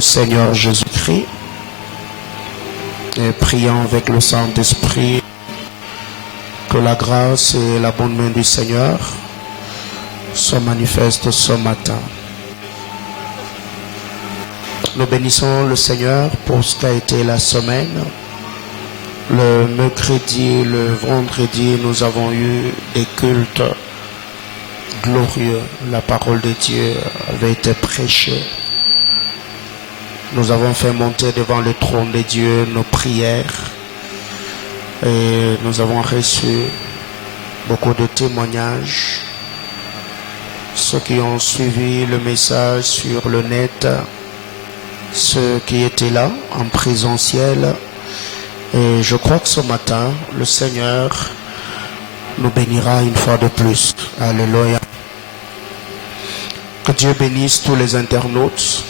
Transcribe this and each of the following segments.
notre Seigneur Jésus-Christ et prions avec le Saint-Esprit que la grâce et la bonne main du Seigneur se manifestent ce matin. Nous bénissons le Seigneur pour ce qu'a été la semaine. Le mercredi, le vendredi, nous avons eu des cultes glorieux. La parole de Dieu avait été prêchée. Nous avons fait monter devant le trône de Dieu nos prières. Et nous avons reçu beaucoup de témoignages. Ceux qui ont suivi le message sur le net, ceux qui étaient là en présentiel. Et je crois que ce matin, le Seigneur nous bénira une fois de plus. Alléluia. Que Dieu bénisse tous les internautes.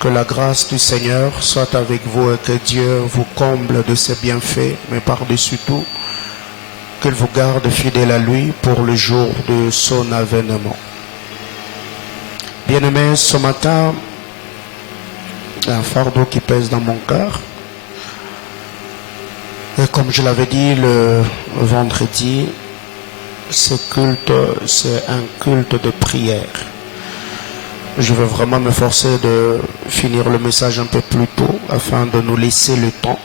Que la grâce du Seigneur soit avec vous et que Dieu vous comble de ses bienfaits, mais par-dessus tout, qu'il vous garde fidèle à lui pour le jour de son avènement. Bien-aimés, ce matin, un fardeau qui pèse dans mon cœur. Et comme je l'avais dit le vendredi, ce culte, c'est un culte de prière. Je veux vraiment m'efforcer de finir le message un peu plus tôt afin de nous laisser le temps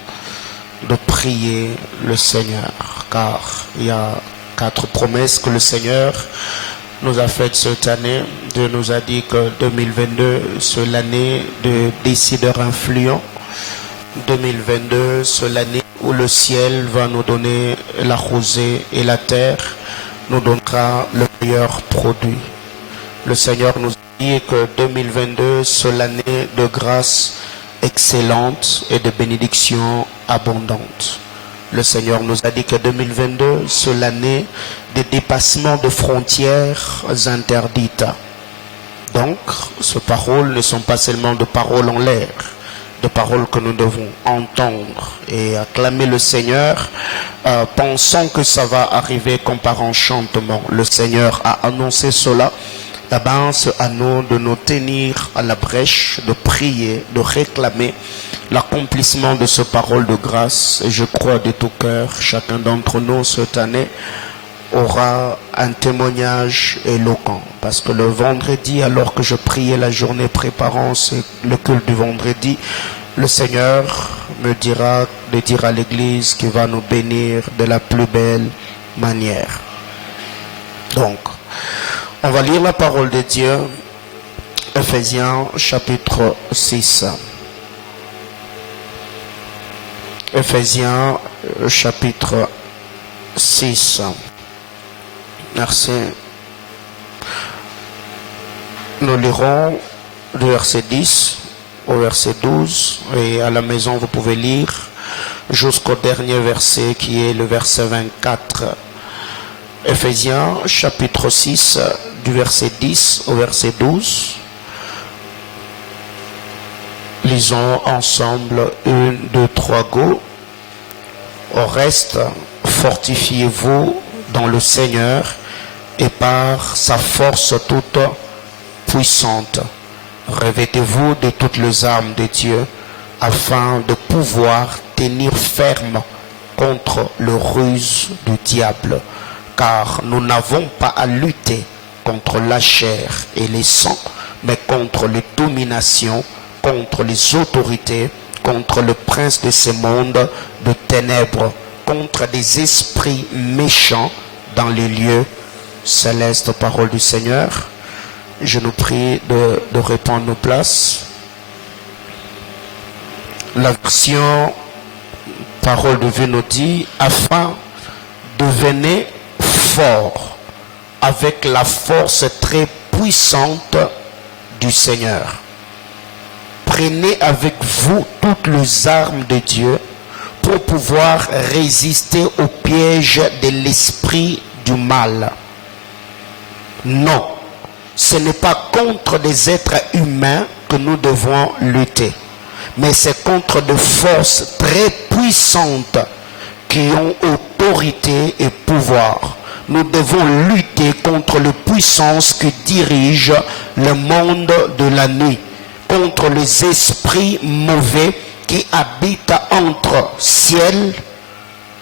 de prier le Seigneur. Car il y a 4 promesses que le Seigneur nous a faites cette année. Dieu nous a dit que 2022, c'est l'année de décideurs influents. 2022, c'est l'année où le ciel va nous donner la rosée et la terre nous donnera le meilleur produit. Le Seigneur nous a dit que 2022, c'est l'année de grâce excellente et de bénédiction abondante. Le Seigneur nous a dit que 2022, c'est l'année de dépassement de frontières interdites. Donc, ces paroles ne sont pas seulement de paroles en l'air, de paroles que nous devons entendre et acclamer le Seigneur, pensant que ça va arriver comme par enchantement. Le Seigneur a annoncé cela. C'est à nous de nous tenir à la brèche, de prier, de réclamer l'accomplissement de ces paroles de grâce. Et je crois de tout cœur, chacun d'entre nous cette année aura un témoignage éloquent. Parce que le vendredi, alors que je priais la journée préparant le culte du vendredi, le Seigneur me dira de dire à l'Église qu'il va nous bénir de la plus belle manière. Donc, on va lire la parole de Dieu, Ephésiens chapitre 6. Ephésiens chapitre 6. Merci. Nous lirons du verset 10 au verset 12 et à la maison vous pouvez lire jusqu'au dernier verset qui est le verset 24. Ephésiens chapitre 6 du verset 10 au verset 12. Lisons ensemble 1, 2, 3, go. Au reste, fortifiez-vous dans le Seigneur et par sa force toute puissante. Revêtez-vous de toutes les armes de Dieu afin de pouvoir tenir ferme contre le ruse du diable. Car nous n'avons pas à lutter contre la chair et les sangs, mais contre les dominations, contre les autorités, contre le prince de ce monde de ténèbres, contre des esprits méchants dans les lieux célestes. Parole du Seigneur. Je nous prie de reprendre nos places. La version Parole de Dieu nous dit, afin de devenir fort avec la force très puissante du Seigneur. Prenez avec vous toutes les armes de Dieu pour pouvoir résister au piège de l'esprit du mal. Non, ce n'est pas contre des êtres humains que nous devons lutter, mais c'est contre des forces très puissantes qui ont autorité et pouvoir. Nous devons lutter contre les puissances qui dirigent le monde de la nuit. contre les esprits mauvais qui habitent entre ciel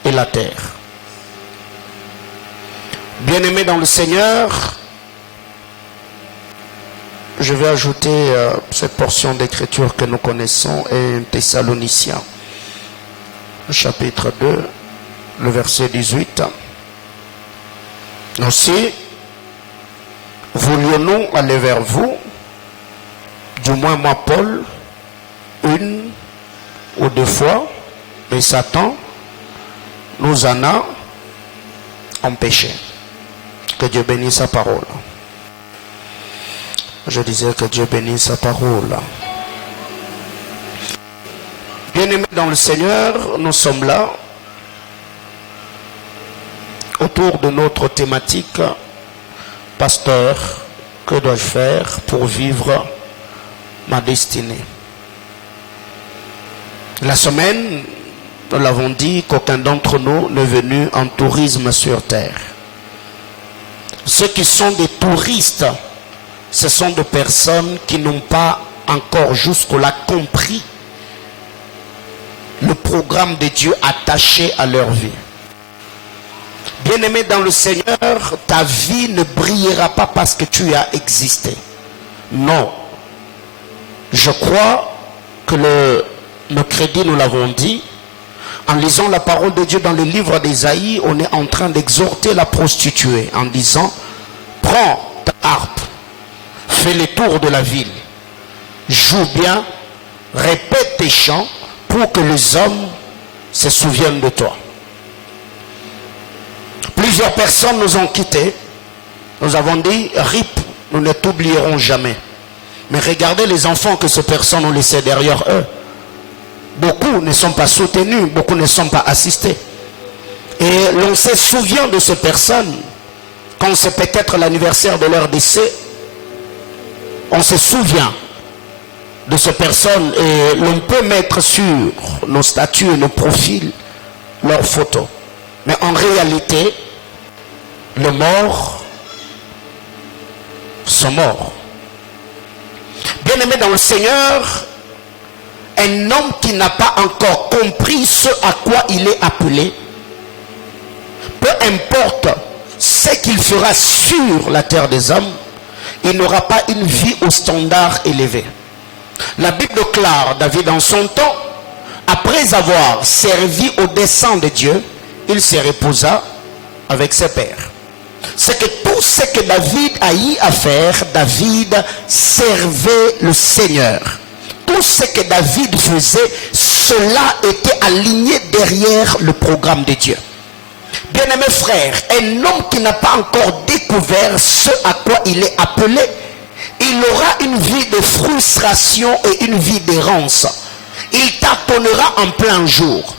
et la terre. Bien-aimés dans le Seigneur, je vais ajouter cette portion d'écriture que nous connaissons, et Thessaloniciens, chapitre 2, le verset 18. Aussi, voulions-nous aller vers vous, du moins moi Paul, une ou deux fois, mais Satan nous en a empêchés. Que Dieu bénisse sa parole. Je disais que Dieu bénisse sa parole. Bien-aimés dans le Seigneur, nous sommes là autour de notre thématique « Pasteur, que dois-je faire pour vivre ma destinée ?» La semaine, nous l'avons dit qu'aucun d'entre nous n'est venu en tourisme sur terre. Ceux qui sont des touristes, ce sont des personnes qui n'ont pas encore jusque-là compris le programme de Dieu attaché à leur vie. Bien-aimé dans le Seigneur, ta vie ne brillera pas parce que tu as existé. Non. Je crois que le crédit, nous l'avons dit, en lisant la parole de Dieu dans le livre d'Ésaïe, on est en train d'exhorter la prostituée en disant, prends ta harpe, fais le tour de la ville, joue bien, répète tes chants pour que les hommes se souviennent de toi. Plusieurs personnes nous ont quittés. Nous avons dit, RIP, nous ne t'oublierons jamais. Mais regardez les enfants que ces personnes ont laissés derrière eux. Beaucoup ne sont pas soutenus, beaucoup ne sont pas assistés. Et l'on se souvient de ces personnes, quand c'est peut-être l'anniversaire de leur décès, on se souvient de ces personnes et l'on peut mettre sur nos statuts et nos profils leurs photos. Mais en réalité, les morts sont morts. Bien-aimés dans le Seigneur, un homme qui n'a pas encore compris ce à quoi il est appelé, peu importe ce qu'il fera sur la terre des hommes, il n'aura pas une vie au standard élevé. La Bible déclare, David en son temps, après avoir servi au dessein de Dieu, il se reposa avec ses pères. C'est que tout ce que David a eu à faire, David servait le Seigneur. Tout ce que David faisait, cela était aligné derrière le programme de Dieu. Bien-aimés frères, un homme qui n'a pas encore découvert ce à quoi il est appelé, il aura une vie de frustration et une vie d'errance. Il tâtonnera en plein jour.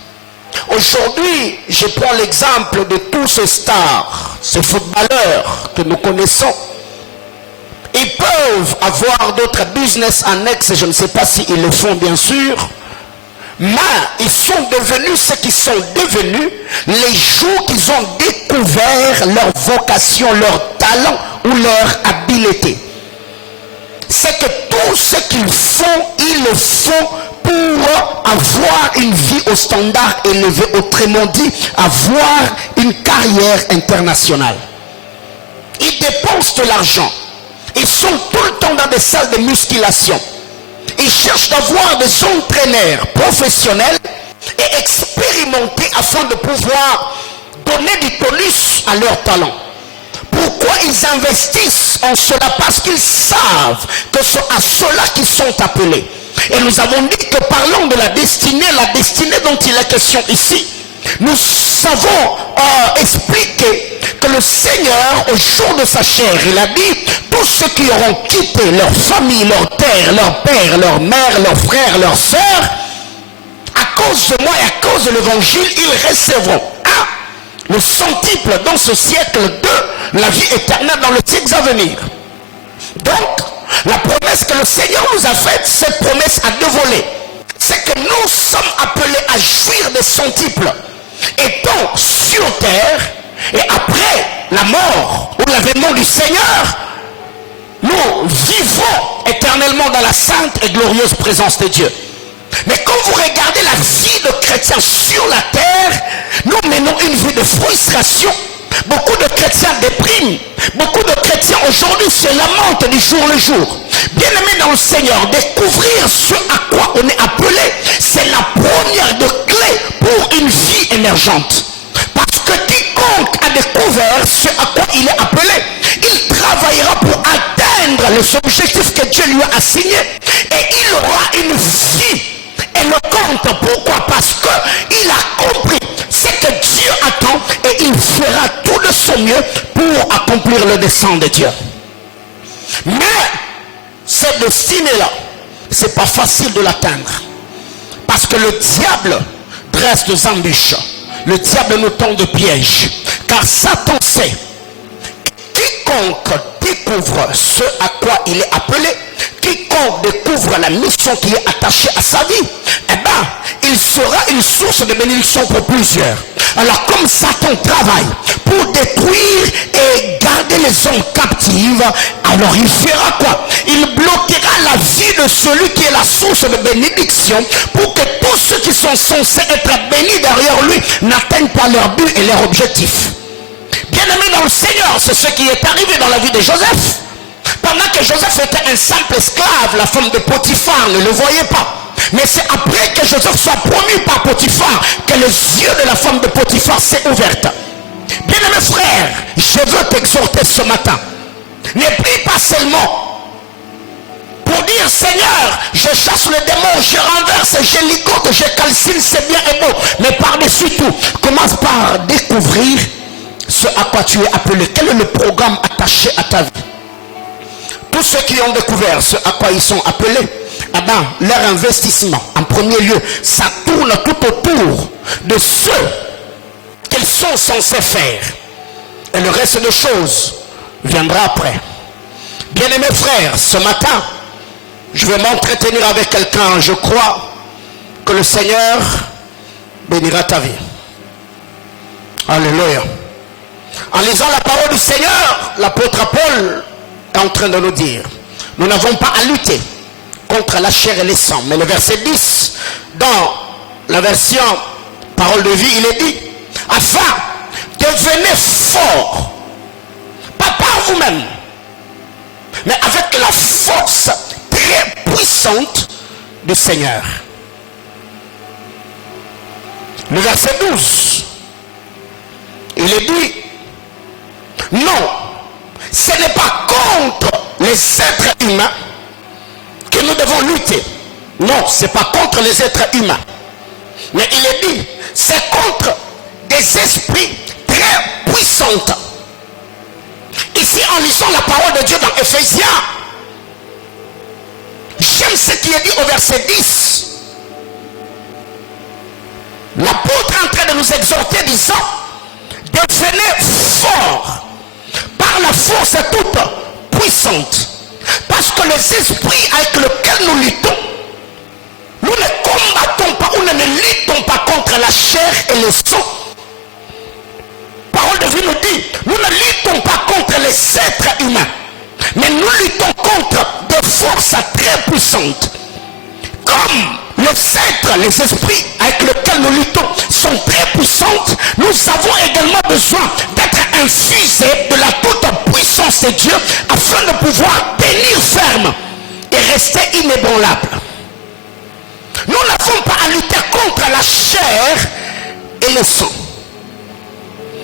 Aujourd'hui, je prends l'exemple de tous ces stars, ces footballeurs que nous connaissons. Ils peuvent avoir d'autres business annexes, je ne sais pas s'ils le font bien sûr, mais ils sont devenus ce qu'ils sont devenus les jours qu'ils ont découvert leur vocation, leur talent ou leur habileté. C'est que tout ce qu'ils font, ils le font pour avoir une vie au standard élevé, autrement dit, avoir une carrière internationale. Ils dépensent de l'argent. Ils sont tout le temps dans des salles de musculation. Ils cherchent d'avoir des entraîneurs professionnels et expérimentés afin de pouvoir donner du tonus à leur talent. Pourquoi ils investissent en cela? Parce qu'ils savent que c'est à cela qu'ils sont appelés. Et nous avons dit que parlant de la destinée dont il est question ici, nous savons expliquer que le Seigneur, au jour de sa chair, il a dit, tous ceux qui auront quitté leur famille, leur terre, leur père, leur mère, leurs frères, leurs sœurs, à cause de moi et à cause de l'évangile, ils recevront le centuple dans ce siècle, 2, la vie éternelle dans le siècle à venir. Donc, la promesse que le Seigneur nous a faite, cette promesse a 2 volets. C'est que nous sommes appelés à jouir des centuples, étant sur terre, et après la mort ou l'avènement du Seigneur, nous vivons éternellement dans la sainte et glorieuse présence de Dieu. Mais quand vous regardez la vie de chrétiens sur la terre, nous menons une vie de frustration. Beaucoup de chrétiens dépriment. Beaucoup de chrétiens aujourd'hui se lamentent du jour le jour. Bien-aimés dans le Seigneur, découvrir ce à quoi on est appelé, c'est la première de clé pour une vie émergente. Parce que quiconque a découvert ce à quoi il est appelé, il travaillera pour atteindre les objectifs que Dieu lui a assignés. Et il aura une vie éloquente. Pourquoi? Parce qu'il a compris ce que Dieu attend et il fera tout de son mieux pour accomplir le dessein de Dieu. Mais cette destinée-là, c'est pas facile de l'atteindre. Parce que le diable dresse des embûches. Le diable nous tend de pièges. Car Satan sait que quiconque découvre ce à quoi il est appelé, quiconque découvre la mission qui est attachée à sa vie, eh bien, il sera une source de bénédiction pour plusieurs. Alors, comme Satan travaille pour détruire et garder les hommes captifs, alors il fera quoi? Il bloquera la vie de celui qui est la source de bénédiction pour que tous ceux qui sont censés être bénis derrière lui n'atteignent pas leur but et leur objectif. Bien-aimés dans le Seigneur, c'est ce qui est arrivé dans la vie de Joseph. Pendant que Joseph était un simple esclave, la femme de Potiphar ne le voyait pas. Mais c'est après que Joseph soit promu par Potiphar que les yeux de la femme de Potiphar s'est ouverte. Bien-aimés frères, je veux t'exhorter ce matin. Ne prie pas seulement pour dire Seigneur, je chasse le démon, je renverse, je ligote, je calcine, c'est bien et beau. Mais par-dessus tout, commence par découvrir ce à quoi tu es appelé. Quel est le programme attaché à ta vie? Tous ceux qui ont découvert ce à quoi ils sont appelés, eh ben, leur investissement, en premier lieu, ça tourne tout autour de ce qu'ils sont censés faire. Et le reste des choses viendra après. Bien-aimés frères, ce matin, je vais m'entretenir avec quelqu'un. Je crois que le Seigneur bénira ta vie. Alléluia. En lisant la parole du Seigneur, l'apôtre Paul est en train de nous dire, nous n'avons pas à lutter contre la chair et les sangs. Mais le verset 10, dans la version parole de vie, il est dit, afin devenez forts, pas par vous-même, mais avec la force très puissante du Seigneur. Le verset 12, il est dit, non, ce n'est pas contre les êtres humains que nous devons lutter. Non, ce n'est pas contre les êtres humains. Mais il est dit, c'est contre des esprits très puissants. Ici, en lisant la parole de Dieu dans Éphésiens, j'aime ce qui est dit au verset 10. L'apôtre est en train de nous exhorter disant, devenez forts par la force toute puissante. Parce que les esprits avec lesquels nous luttons, nous ne combattons pas, ou nous ne luttons pas contre la chair et le sang. Parole de vie nous dit, nous ne luttons pas contre les êtres humains, mais nous luttons contre des forces très puissantes. Comme les êtres, les esprits avec lesquels nous luttons sont très puissantes, nous avons également besoin d'être infusés de la toute puissance de Dieu afin de pouvoir tenir ferme et rester inébranlable. Nous n'avons pas à lutter contre la chair et le sang,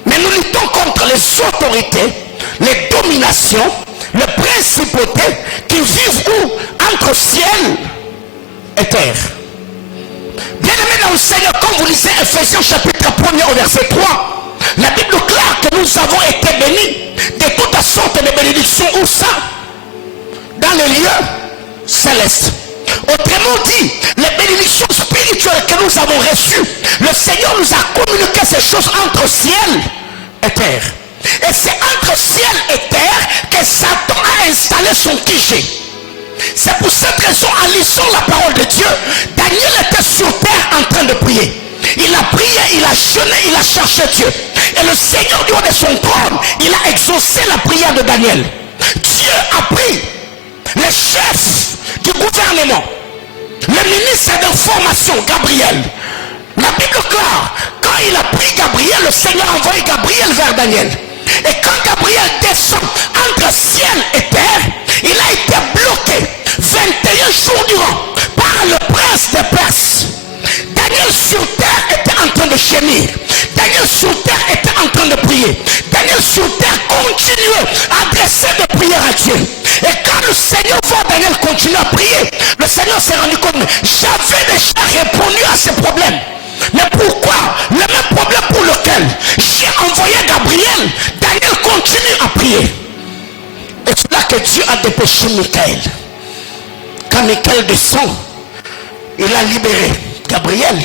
mais nous luttons contre les autorités, les dominations, les principautés qui vivent où? Entre ciel et terre. Bien-aimés dans le Seigneur, quand vous lisez Ephésiens chapitre 1er au verset 3, la Bible déclare que nous avons été bénis de toute sorte de bénédictions. Où ça? Dans les lieux célestes. Autrement dit, les bénédictions spirituelles que nous avons reçues, le Seigneur nous a communiqué ces choses entre ciel et terre. Et c'est entre ciel et terre que Satan a installé son QG. C'est pour cette raison, en lisant la parole de Dieu, Daniel était sur terre en train de prier. Il a prié, il a jeûné, il a cherché Dieu. Et le Seigneur du haut de son trône, il a exaucé la prière de Daniel. Dieu a pris le chef du gouvernement, le ministre d'information, Gabriel. La Bible clare, quand il a pris Gabriel, le Seigneur a envoyé Gabriel vers Daniel. Et quand Gabriel descend entre ciel et terre, il a été bloqué 21 jours durant par le prince des Perses. Daniel sur terre était en train de gémir. Daniel sur terre était en train de prier. Daniel sur terre continuait à adresser des prières à Dieu. Et quand le Seigneur voit Daniel continuer à prier, le Seigneur s'est rendu compte, j'avais déjà répondu à ces problèmes. Mais pourquoi le même problème pour lequel j'ai envoyé Gabriel, Daniel continue à prier? Et c'est là que Dieu a dépêché Michael. Quand Michael descend, il a libéré Gabriel.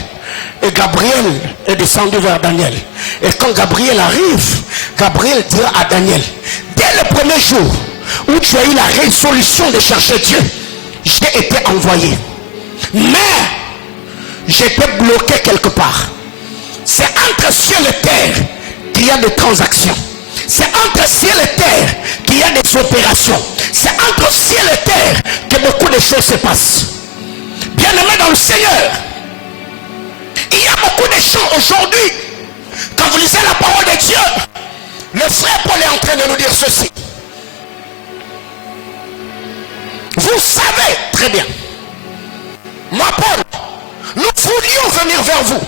Et Gabriel est descendu vers Daniel. Et quand Gabriel arrive, Gabriel dit à Daniel, dès le premier jour où tu as eu la résolution de chercher Dieu, j'ai été envoyé. Mais j'étais bloqué quelque part. C'est entre ciel et terre qu'il y a des transactions. C'est entre ciel et terre qu'il y a des opérations. C'est entre ciel et terre que beaucoup de choses se passent. Bien-aimés dans le Seigneur, il y a beaucoup de gens aujourd'hui, quand vous lisez la parole de Dieu, le frère Paul est en train de nous dire ceci. Vous savez très bien, moi Paul, nous voulions venir vers vous.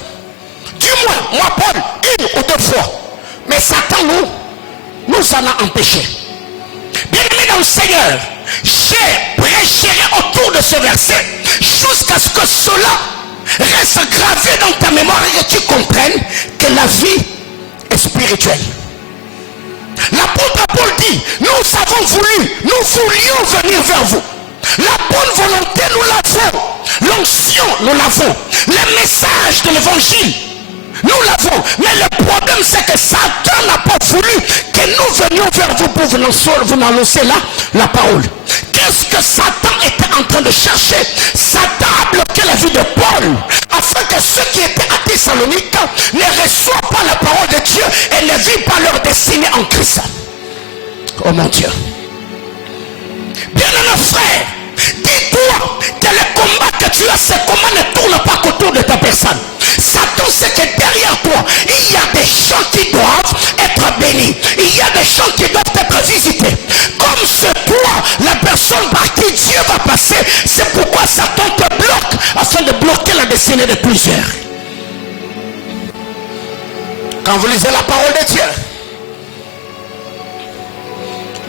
Du moins, moi Paul, une ou deux fois. Mais Satan nous en a empêchés. Bien-aimés dans le Seigneur, j'ai prêché autour de ce verset jusqu'à ce que cela reste gravé dans ta mémoire et que tu comprennes que la vie est spirituelle. L'apôtre Paul dit, nous avons voulu, nous voulions venir vers vous. La bonne volonté, nous l'avons. L'onction, nous l'avons. Le message de l'évangile, nous l'avons. Mais le problème, c'est que Satan n'a pas voulu que nous venions vers vous pour vous annoncer là la parole. Qu'est-ce que Satan était en train de chercher? Satan a bloqué la vie de Paul afin que ceux qui étaient à Thessalonique ne reçoivent pas la parole de Dieu et ne vivent pas leur destinée en Christ. Oh mon Dieu. Bien-aimé frère, dis-toi que le combat que tu as, ce combat ne tourne pas autour de ta personne. Satan sait que derrière toi, il y a des gens qui doivent être bénis. Il y a des gens qui doivent être visités. Comme c'est toi, la personne par qui Dieu va passer, c'est pourquoi Satan te bloque afin de bloquer la destinée de plusieurs. Quand vous lisez la parole de Dieu,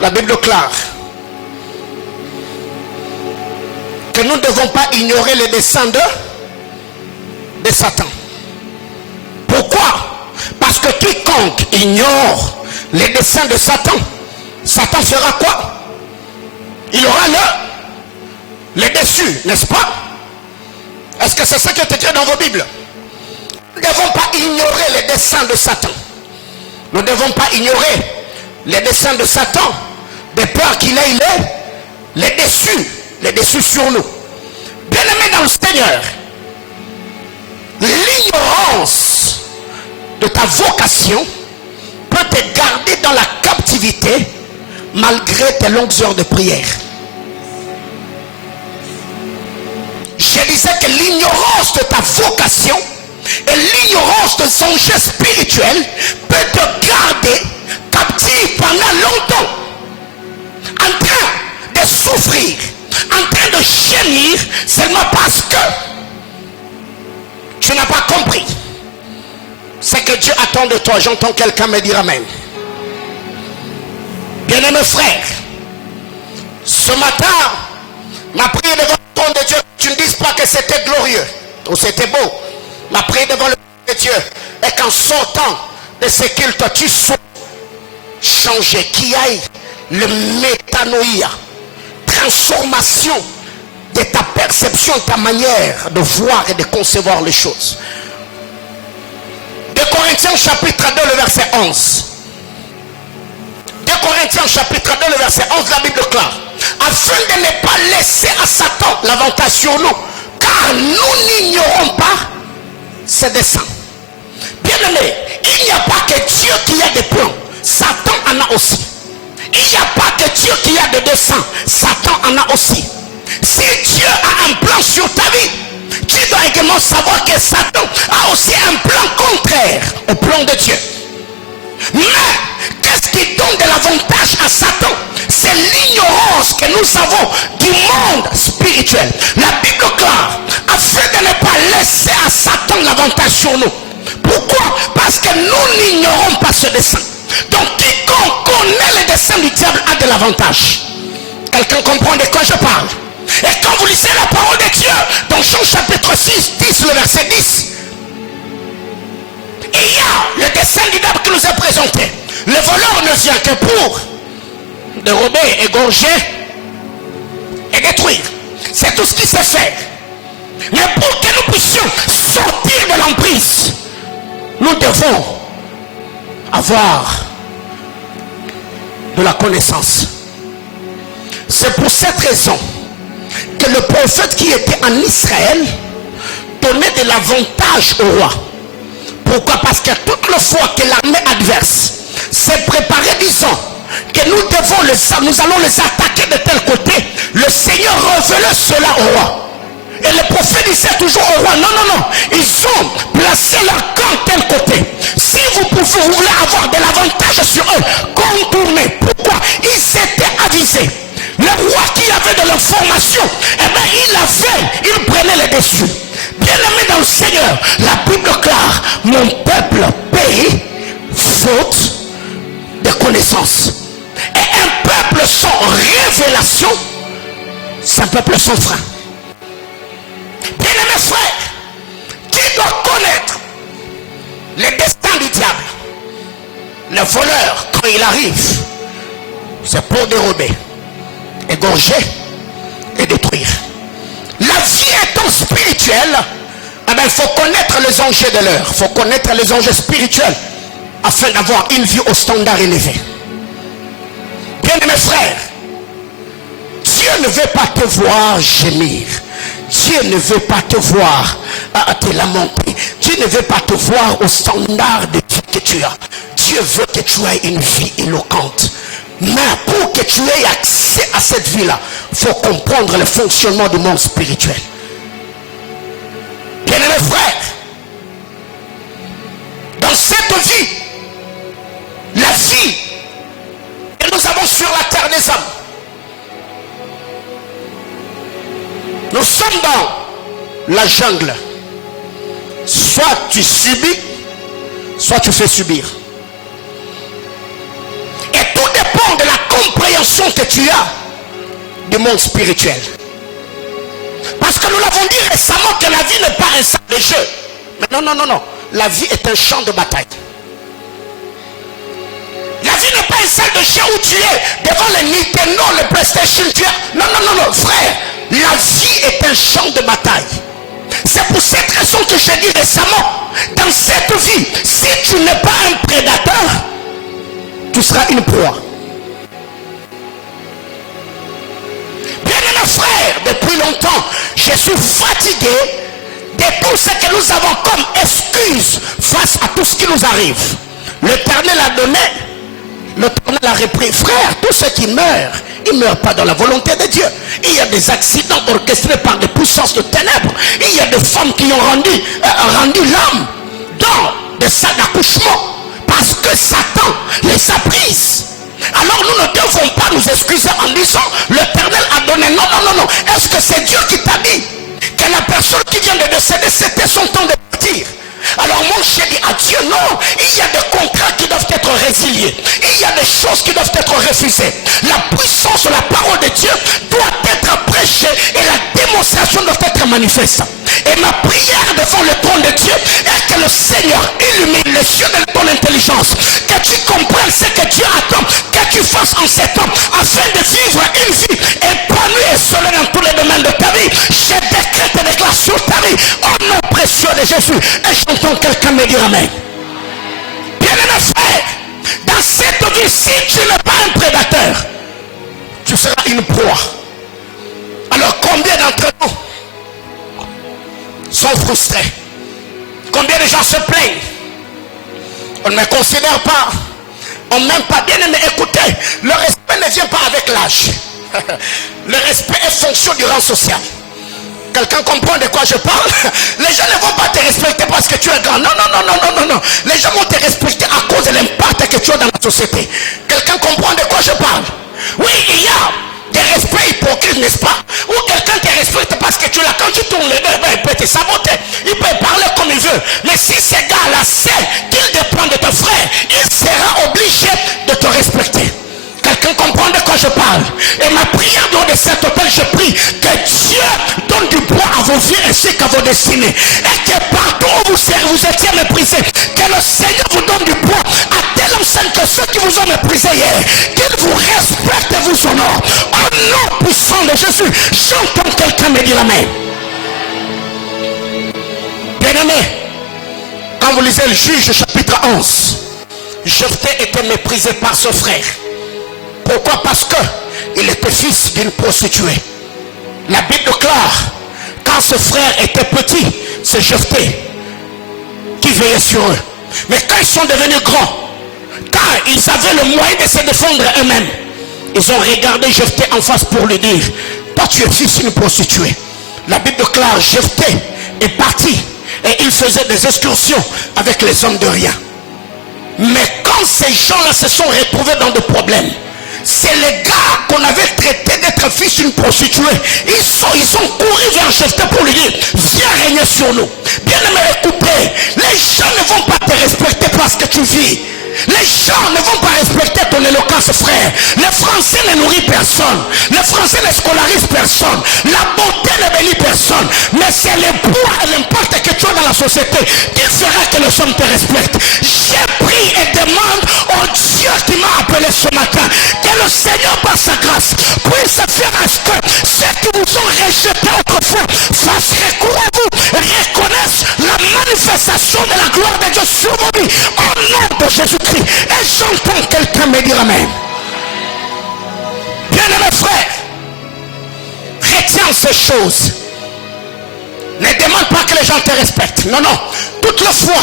la Bible déclare que nous ne devons pas ignorer les desseins de Satan. Pourquoi? Parce que quiconque ignore les desseins de Satan, Satan fera quoi? Il aura le dessus, n'est-ce pas? Est-ce que c'est ça qui est écrit dans vos Bibles? Nous ne devons pas ignorer les desseins de Satan. Nous ne devons pas ignorer les desseins de Satan, de peur qu'il ait les dessus sur nous. Bien-aimés dans le Seigneur, l'ignorance de ta vocation peut te garder dans la captivité malgré tes longues heures de prière. Je disais que l'ignorance de ta vocation et l'ignorance de son jeu spirituel peut te garder captif pendant longtemps, en train de souffrir, en train de gémir, seulement parce que tu n'as pas compris ce que Dieu attend de toi. J'entends quelqu'un me dire amen. Bien-aimé frère, ce matin, ma prière devant le trône de Dieu, tu ne dises pas que c'était glorieux ou c'était beau. Ma prière devant le trône de Dieu est qu'en sortant de ce culte, tu sois changé, qu'il y ait le métanoïa, transformation de ta perception, de ta manière de voir et de concevoir les choses. De Corinthiens chapitre 2, le verset 11. De Corinthiens chapitre 2, le verset 11, la Bible clare. Afin de ne pas laisser à Satan l'avantage sur nous, car nous n'ignorons pas ses desseins. Bien aimé, il n'y a pas que Dieu qui a des plans. Satan en a aussi. Il n'y a pas que Dieu qui a de dessein, Satan en a aussi. Si Dieu a un plan sur ta vie, tu dois également savoir que Satan a aussi un plan contraire au plan de Dieu. Mais qu'est-ce qui donne de l'avantage à Satan? C'est l'ignorance que nous avons du monde spirituel. La Bible clare, afin de ne pas laisser à Satan l'avantage sur nous. Pourquoi? Parce que nous n'ignorons pas ce dessein. Donc quiconque connaît les desseins du diable a de l'avantage. Quelqu'un comprend de quoi je parle? Et quand vous lisez la parole de Dieu dans Jean chapitre 6, 10, le verset 10, il y a le dessein du diable qui nous est présenté. Le voleur ne vient que pour dérober, égorger et détruire. C'est tout ce qui s'est fait. Mais pour que nous puissions sortir de l'emprise, nous devons avoir de la connaissance. C'est pour cette raison que le prophète qui était en Israël donnait de l'avantage au roi. Pourquoi? Parce que toute la fois que l'armée adverse s'est préparée disant que nous allons les attaquer de tel côté, le Seigneur révélait cela au roi. Et le prophète disait toujours au roi, non, non, non, ils ont placé leur camp tel côté. Si vous voulez avoir de l'avantage sur eux, contournez. Pourquoi? Ils étaient avisés. Le roi qui avait de l'information, eh bien il prenait les dessus. Bien aimé dans le Seigneur, la Bible clare, mon peuple périt faute de connaissance. Et un peuple sans révélation, c'est un peuple sans frein. Bien aimé frère, qui doit connaître les destins du diable? Le voleur, quand il arrive, c'est pour dérober, égorger et détruire. La vie étant spirituelle, eh bien, il faut connaître les enjeux de l'heure. Il faut connaître les enjeux spirituels afin d'avoir une vie au standard élevé. Bien aimé frère, Dieu ne veut pas te voir gémir. Dieu ne veut pas te voir te lamenter. Dieu ne veut pas te voir au standard de vie que tu as. Dieu veut que tu aies une vie éloquente. Mais pour que tu aies accès à cette vie-là, il faut comprendre le fonctionnement du monde spirituel. Bien-aimés frères, dans cette vie, la vie que nous avons sur la terre des hommes, nous sommes dans la jungle. Soit tu subis, soit tu fais subir. Et tout dépend de la compréhension que tu as du monde spirituel. Parce que nous l'avons dit récemment que la vie n'est pas un salle de jeu. Mais non, non, non, non. La vie est un champ de bataille. La vie n'est pas une salle de jeu où tu es devant le Nintendo, le PlayStation. Non, non, non, non, frère. La vie est un champ de bataille. C'est pour cette raison que j'ai dit récemment, dans cette vie, si tu n'es pas un prédateur, tu seras une proie. Bien-aimés frères, depuis longtemps, je suis fatigué de tout ce que nous avons comme excuse face à tout ce qui nous arrive. L'Éternel a donné, l'Éternel a repris. Frère, tous ceux qui meurent, ils ne meurent pas dans la volonté de Dieu. Il y a des accidents orchestrés par des puissances de ténèbres. Il y a des femmes qui ont rendu l'âme dans des salles d'accouchement parce que Satan les a prises. Alors nous ne devons pas nous excuser en disant l'Éternel a donné. Non, non, non, non. Est-ce que c'est Dieu qui t'a dit que la personne qui vient de décéder, c'était son temps de partir? Alors moi j'ai dit à Dieu, non, il y a des contrats qui doivent être résiliés. Il y a des choses qui doivent être refusées. La puissance de la parole de Dieu doit être prêchée et la démonstration doit être manifeste. Et ma prière devant le trône de Dieu est que le Seigneur illumine les yeux de ton intelligence. Que tu comprennes ce que Dieu attend que tu fasses en ces temps afin de vivre une vie épanouie et solennelle dans tous les domaines de ta vie. Je décrète et déclare sur ta vie au nom précieux de Jésus. Et j'entends quelqu'un me dire amen. Bien-aimé frère, dans cette vie, si tu n'es pas un prédateur, tu seras une proie. Alors combien d'entre nous sont frustrés? Combien de gens se plaignent? On ne me considère pas, On ne m'aime pas. Bien aimé, écoutez, le respect ne vient pas avec l'âge. Le respect est fonction du rang social. Quelqu'un comprend de quoi je parle? Les gens ne vont pas te respecter parce que tu es grand. Non, non, non, non, non, non, non. Les gens vont te respecter à cause de l'impact que tu as dans la société. Quelqu'un comprend de quoi je parle? Oui, il y a des respects hypocrites, n'est-ce pas? Ou quelqu'un te respecte parce que tu l'as. Quand tu tournes le dos, il peut te saboter. Il peut parler comme il veut. Mais si ce gars-là sait qu'il dépend de ton frère, il sera obligé de te respecter. Quelqu'un comprend de quoi je parle? Et ma prière dans de cet hôtel, je prie que Dieu donne du poids à vos vies ainsi qu'à vos destinées. Et que partout où vous étiez méprisés, que le Seigneur vous donne du poids à telle enseigne que ceux qui vous ont méprisé hier, qu'ils vous respectent et vous honorent. Au nom puissant de Jésus, j'entends quelqu'un me dire amen. Bien-aimé, quand vous lisez le Juge chapitre 11, Jephthé était méprisé par son frère. Pourquoi? Parce que il était fils d'une prostituée. La Bible déclare, quand ce frère était petit, c'est Jephthé qui veillait sur eux. Mais quand ils sont devenus grands, quand ils avaient le moyen de se défendre eux-mêmes, ils ont regardé Jephthé en face pour lui dire, toi tu es fils d'une prostituée. La Bible déclare, Jephthé est parti et il faisait des excursions avec les hommes de rien. Mais quand ces gens-là se sont retrouvés dans des problèmes, c'est les gars qu'on avait traité d'être fils d'une prostituée. Ils ont couru vers Jephthé pour lui dire, viens régner sur nous. Bien aimé, écoutez, les gens ne vont pas te respecter parce que tu vis. Les gens ne vont pas respecter ton éloquence, frère. Les Français ne nourrissent personne. Les Français ne scolarisent personne. La beauté ne bénit personne. Mais c'est le poids et l'impact que tu as dans la société qui fera que les hommes te respectent. J'ai pris et demande au Dieu qui m'a appelé ce matin que le Seigneur par sa grâce puisse faire à ce que ceux qui vous ont rejeté autrefois fassent recours à vous, reconnaissent la manifestation de la gloire de Dieu sur vos vies au nom de Jésus-Christ. Et j'entends quelqu'un me dire amen. Bien-aimé frère, retiens ces choses. Ne demande pas que les gens te respectent. Non, non. Toute la fois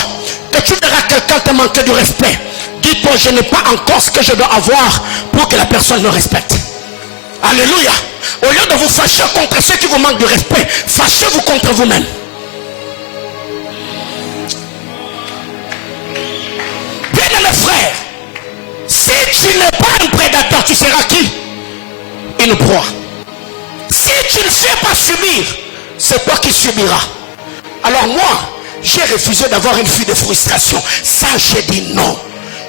que tu verras quelqu'un te manquer du respect, dis-toi, je n'ai pas encore ce que je dois avoir pour que la personne me respecte. Alléluia. Au lieu de vous fâcher contre ceux qui vous manquent du respect, fâchez-vous contre vous-même. Bien-aimé frère, si tu n'es pas un prédateur, tu seras qui? Une proie. Si tu ne fais pas subir, c'est toi qui subiras. Alors moi, j'ai refusé d'avoir une vie de frustration. Ça, j'ai dit non.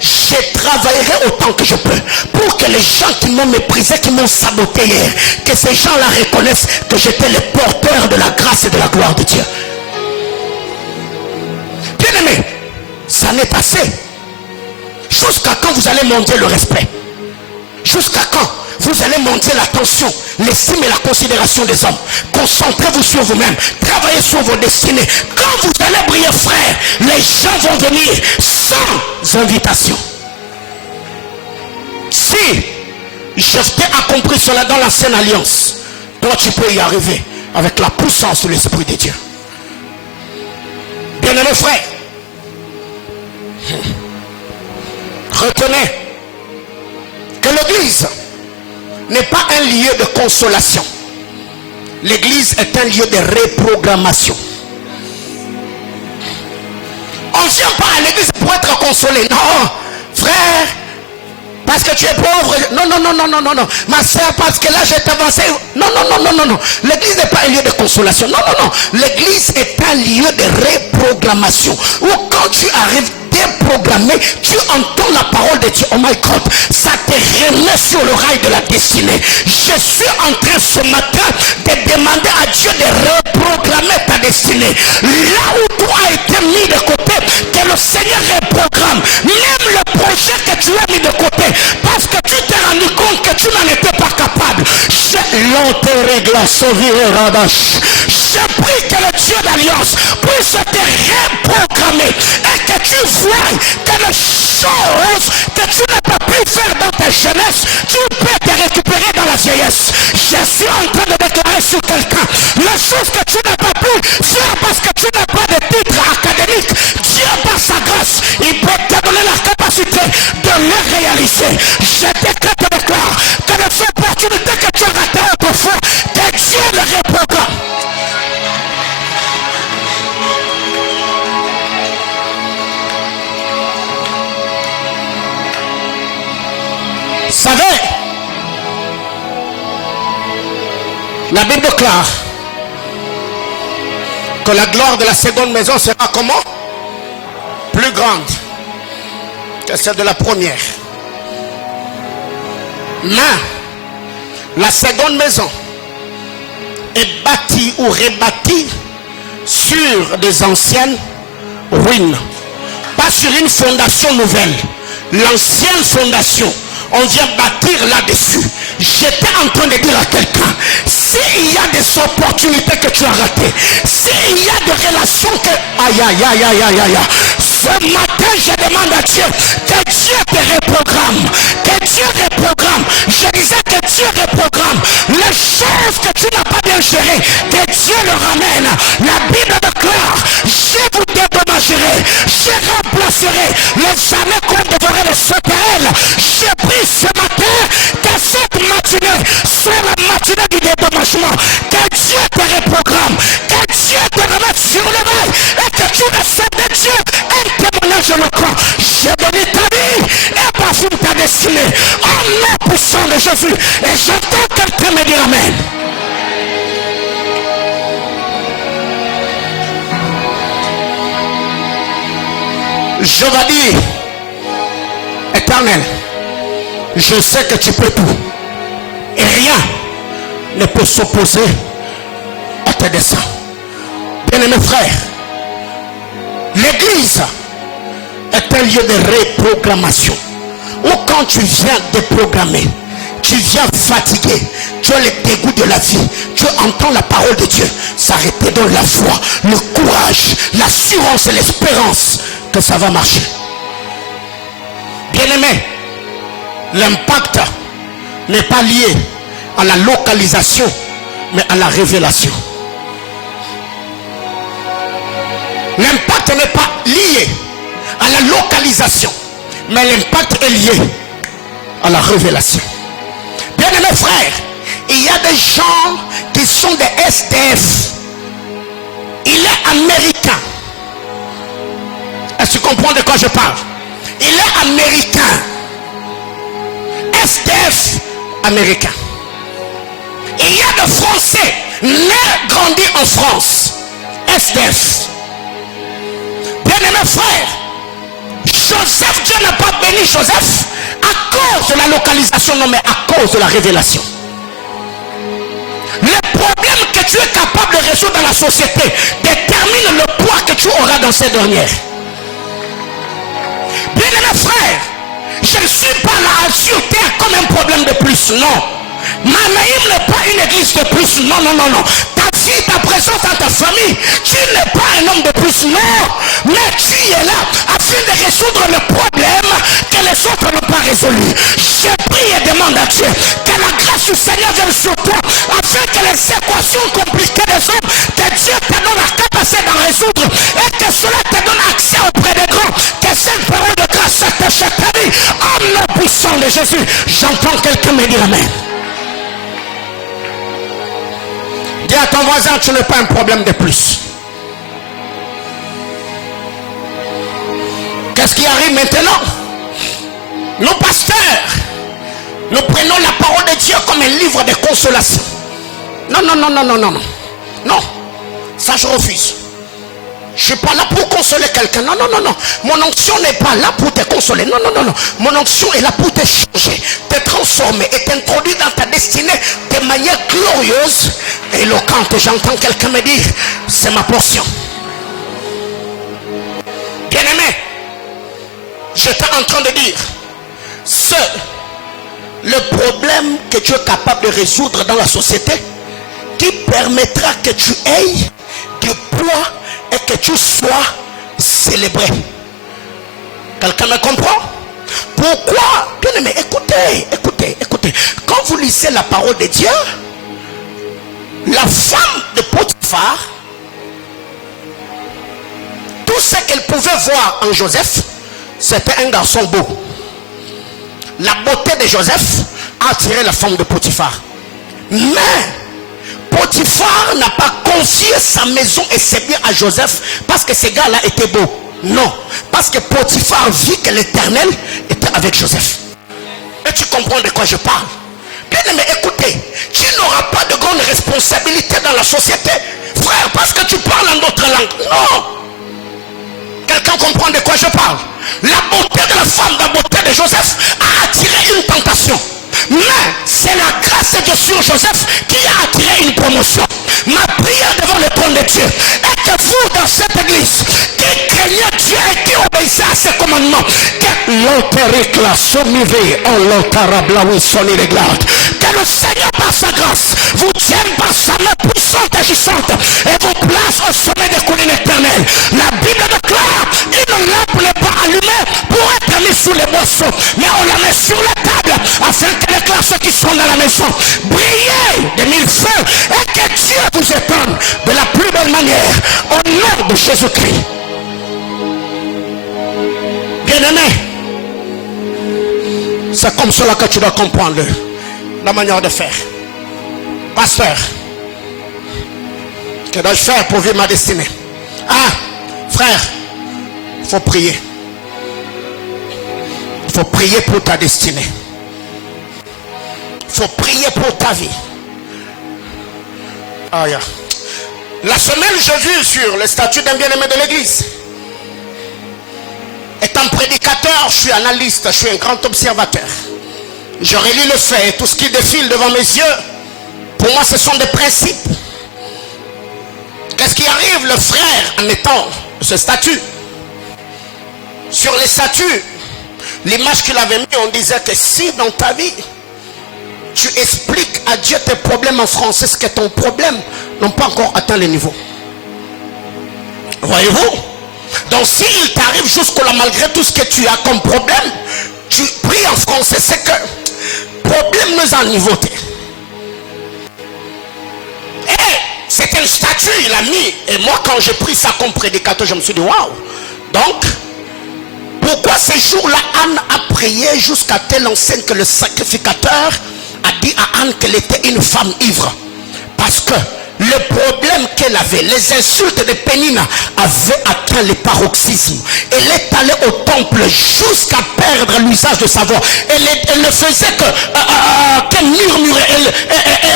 Je travaillerai autant que je peux pour que les gens qui m'ont méprisé, qui m'ont saboté hier, que ces gens-là reconnaissent que j'étais le porteur de la grâce et de la gloire de Dieu. Bien aimé, ça n'est pas assez. Jusqu'à quand vous allez monter le respect? Jusqu'à quand vous allez monter l'attention, l'estime et la considération des hommes? Concentrez-vous sur vous-même, travaillez sur vos destinées. Quand vous allez briller, frère, les gens vont venir sans invitation. Si Jephthé a compris cela dans l'ancienne alliance, toi tu peux y arriver avec la puissance de l'Esprit de Dieu. Bien-aimés frères, retenez que l'église n'est pas un lieu de consolation. L'église est un lieu de reprogrammation. On ne vient pas à l'église pour être consolé. Non, frère, parce que tu es pauvre. Non, non, non, non, non, non, non. Ma soeur, parce que là j'ai avancé. Non, non, non, non, non, non. L'église n'est pas un lieu de consolation. Non, non, non. L'église est un lieu de reprogrammation. Où quand tu arrives déprogrammé, tu entends la parole de Dieu. Oh my God, ça te remet sur le rail de la destinée. Je suis en train ce matin de demander à Dieu de reprogrammer ta destinée. Là où tout a été mis de côté, que le Seigneur reprogramme. Même le projet que tu as mis de côté, parce que tu t'es rendu compte que tu n'en étais pas capable. Je prie que le Dieu d'alliance puisse te reprogrammer et que tu vois que les choses que tu n'as pas pu faire dans ta jeunesse, tu peux te récupérer dans la vieillesse. Je suis en train de déclarer sur quelqu'un, les choses que tu n'as pas pu faire parce que tu n'as pas de titre académique, Dieu par sa grâce, il peut te donner la capacité de les réaliser. Savez, la Bible déclare que la gloire de la seconde maison sera comment? Plus grande que celle de la première. Mais la seconde maison est bâtie ou rebâtie sur des anciennes ruines, pas sur une fondation nouvelle. L'ancienne fondation, on vient bâtir là-dessus. J'étais en train de dire à quelqu'un, s'il y a des opportunités que tu as ratées, s'il y a des relations que... Aïe, aïe, aïe, aïe, aïe, aïe. Ce matin, je demande à Dieu que Dieu te reprogramme. Que Dieu reprogramme. Je disais que Dieu reprogramme les choses que tu n'as pas bien gérées. Que Dieu le ramène. La Bible déclare, je vous dédommagerai. Je remplacerai les années qu'on devrait les sauterelles. Je prie ce matin que cette matinée soit la matinée du dédommagement. Que Dieu te reprogramme. Que Dieu te remette sur le rail. Et que tu reçoives de Dieu un témoignage éloquent. J'ai donné ta vie et parfume ta destinée. En nom puissant de Jésus. Et j'entends quelqu'un me dire amen. Je vais dire, Éternel, je sais que tu peux tout. Et rien ne peut s'opposer à tes desseins. Bien-aimés frères, l'église est un lieu de reprogrammation. Ou quand tu viens déprogrammer, tu viens fatigué, tu as le dégoût de la vie, tu entends la parole de Dieu, s'arrêter dans la foi, le courage, l'assurance et l'espérance que ça va marcher. Bien-aimé, l'impact n'est pas lié à la localisation, mais à la révélation. L'impact n'est pas lié à la localisation, mais l'impact est lié à la révélation. Bien-aimés frères, il y a des gens qui sont des SDF. Il est américain. Est-ce que tu comprends de quoi je parle? Il est américain. SDF américain. Il y a des Français nés, grandis en France. SDF. Bien-aimés frères, Joseph, Dieu n'a pas béni Joseph à cause de la localisation, non, mais à cause de la révélation. Les problèmes que tu es capable de résoudre dans la société déterminent le poids que tu auras dans ces dernières. Bien-aimés frères, je ne suis pas là sur terre comme un problème de plus, non. Manaïm n'est pas une église de plus, non, non, non, non. Ta vie, ta présence dans ta famille, tu n'es pas un homme de plus, non. Mais tu es là afin de résoudre le problème que les autres n'ont pas résolu. Je prie et demande à Dieu que la grâce du Seigneur vienne sur toi afin que les équations compliquées des hommes, que Dieu te donne la capacité d'en résoudre et que cela te donne accès auprès des grands. Que cette parole de grâce te chaque année en nom puissant de Jésus. J'entends quelqu'un me dire amen. Dis à ton voisin, tu n'es pas un problème de plus. Qu'est-ce qui arrive maintenant? Nos pasteurs, nous prenons la parole de Dieu comme un livre de consolation. Non, non, non, non, non, non, non. Non, ça je refuse. Je ne suis pas là pour consoler quelqu'un. Non, non, non, non. Mon onction n'est pas là pour te consoler. Non, non, non, non. Mon onction est là pour te changer, te transformer et t'introduire dans ta destinée de manière glorieuse et éloquente. J'entends quelqu'un me dire, c'est ma portion. Bien-aimé, j'étais en train de dire, c'est le problème que tu es capable de résoudre dans la société qui permettra que tu aies du poids et que tu sois célébré. Quelqu'un me comprend? Pourquoi? Bien aimé, écoutez, écoutez, écoutez. Quand vous lisez la parole de Dieu, la femme de Potiphar, tout ce qu'elle pouvait voir en Joseph, c'était un garçon beau. La beauté de Joseph a attiré la femme de Potiphar. Mais Potiphar n'a pas confié sa maison et ses biens à Joseph parce que ce gars-là était beau. Non, parce que Potiphar vit que l'Éternel était avec Joseph. Mais tu comprends de quoi je parle. Bien aimé, écoutez, tu n'auras pas de grande responsabilité dans la société, frère, parce que tu parles en d'autres langues. Non. Quelqu'un comprend de quoi je parle. La beauté de la femme, la beauté de Joseph a attiré une tentation. Mais c'est la grâce de Dieu sur Joseph qui a attiré une promotion. Ma prière devant le trône de Dieu est que vous dans cette église qui craignez Dieu et qui obéissez à ses commandements, que le Seigneur par sa grâce vous tienne par sa main puissante et agissante et vous place au sommet des collines éternelles. La Bible déclare une lampe n'est pas allumée pour être mise sous les boissons, mais on la met sur la table afin qu'elle éclaire ceux qui sont dans la maison. Brillez de mille feux et que Dieu vous étonne de la plus belle manière au nom de Jésus-Christ. Bien-aimé, c'est comme cela que tu dois comprendre la manière de faire. Pasteur, que dois-je faire pour vivre ma destinée? Ah, frère, il faut prier. Il faut prier pour ta destinée. Il faut prier pour ta vie. Ah, yeah. La semaine, j'ai vu sur le statut d'un bien-aimé de l'église. Étant prédicateur, je suis analyste, je suis un grand observateur. Je relis le fait et tout ce qui défile devant mes yeux, pour moi ce sont des principes. Qu'est-ce qui arrive le frère en mettant ce statut? Sur les statuts, l'image qu'il avait mis, on disait que si dans ta vie, tu expliques à Dieu tes problèmes en français, ce que ton problème n'ont pas encore atteint le niveau. Voyez-vous? Donc s'il t'arrive jusqu'au-là, malgré tout ce que tu as comme problème, tu pries en français, c'est que problème nous a niveauté. Et c'est un statut, il a mis. Et moi, quand j'ai pris ça comme prédicateur, je me suis dit, waouh. Donc, pourquoi ces jours-là, Anne a prié jusqu'à telle enseigne que le sacrificateur a dit à Anne qu'elle était une femme ivre? Parce que le problème qu'elle avait, les insultes de Pénina avaient atteint les paroxysmes. Elle est allée au temple jusqu'à perdre l'usage de sa voix. Elle ne faisait qu'elle murmurait,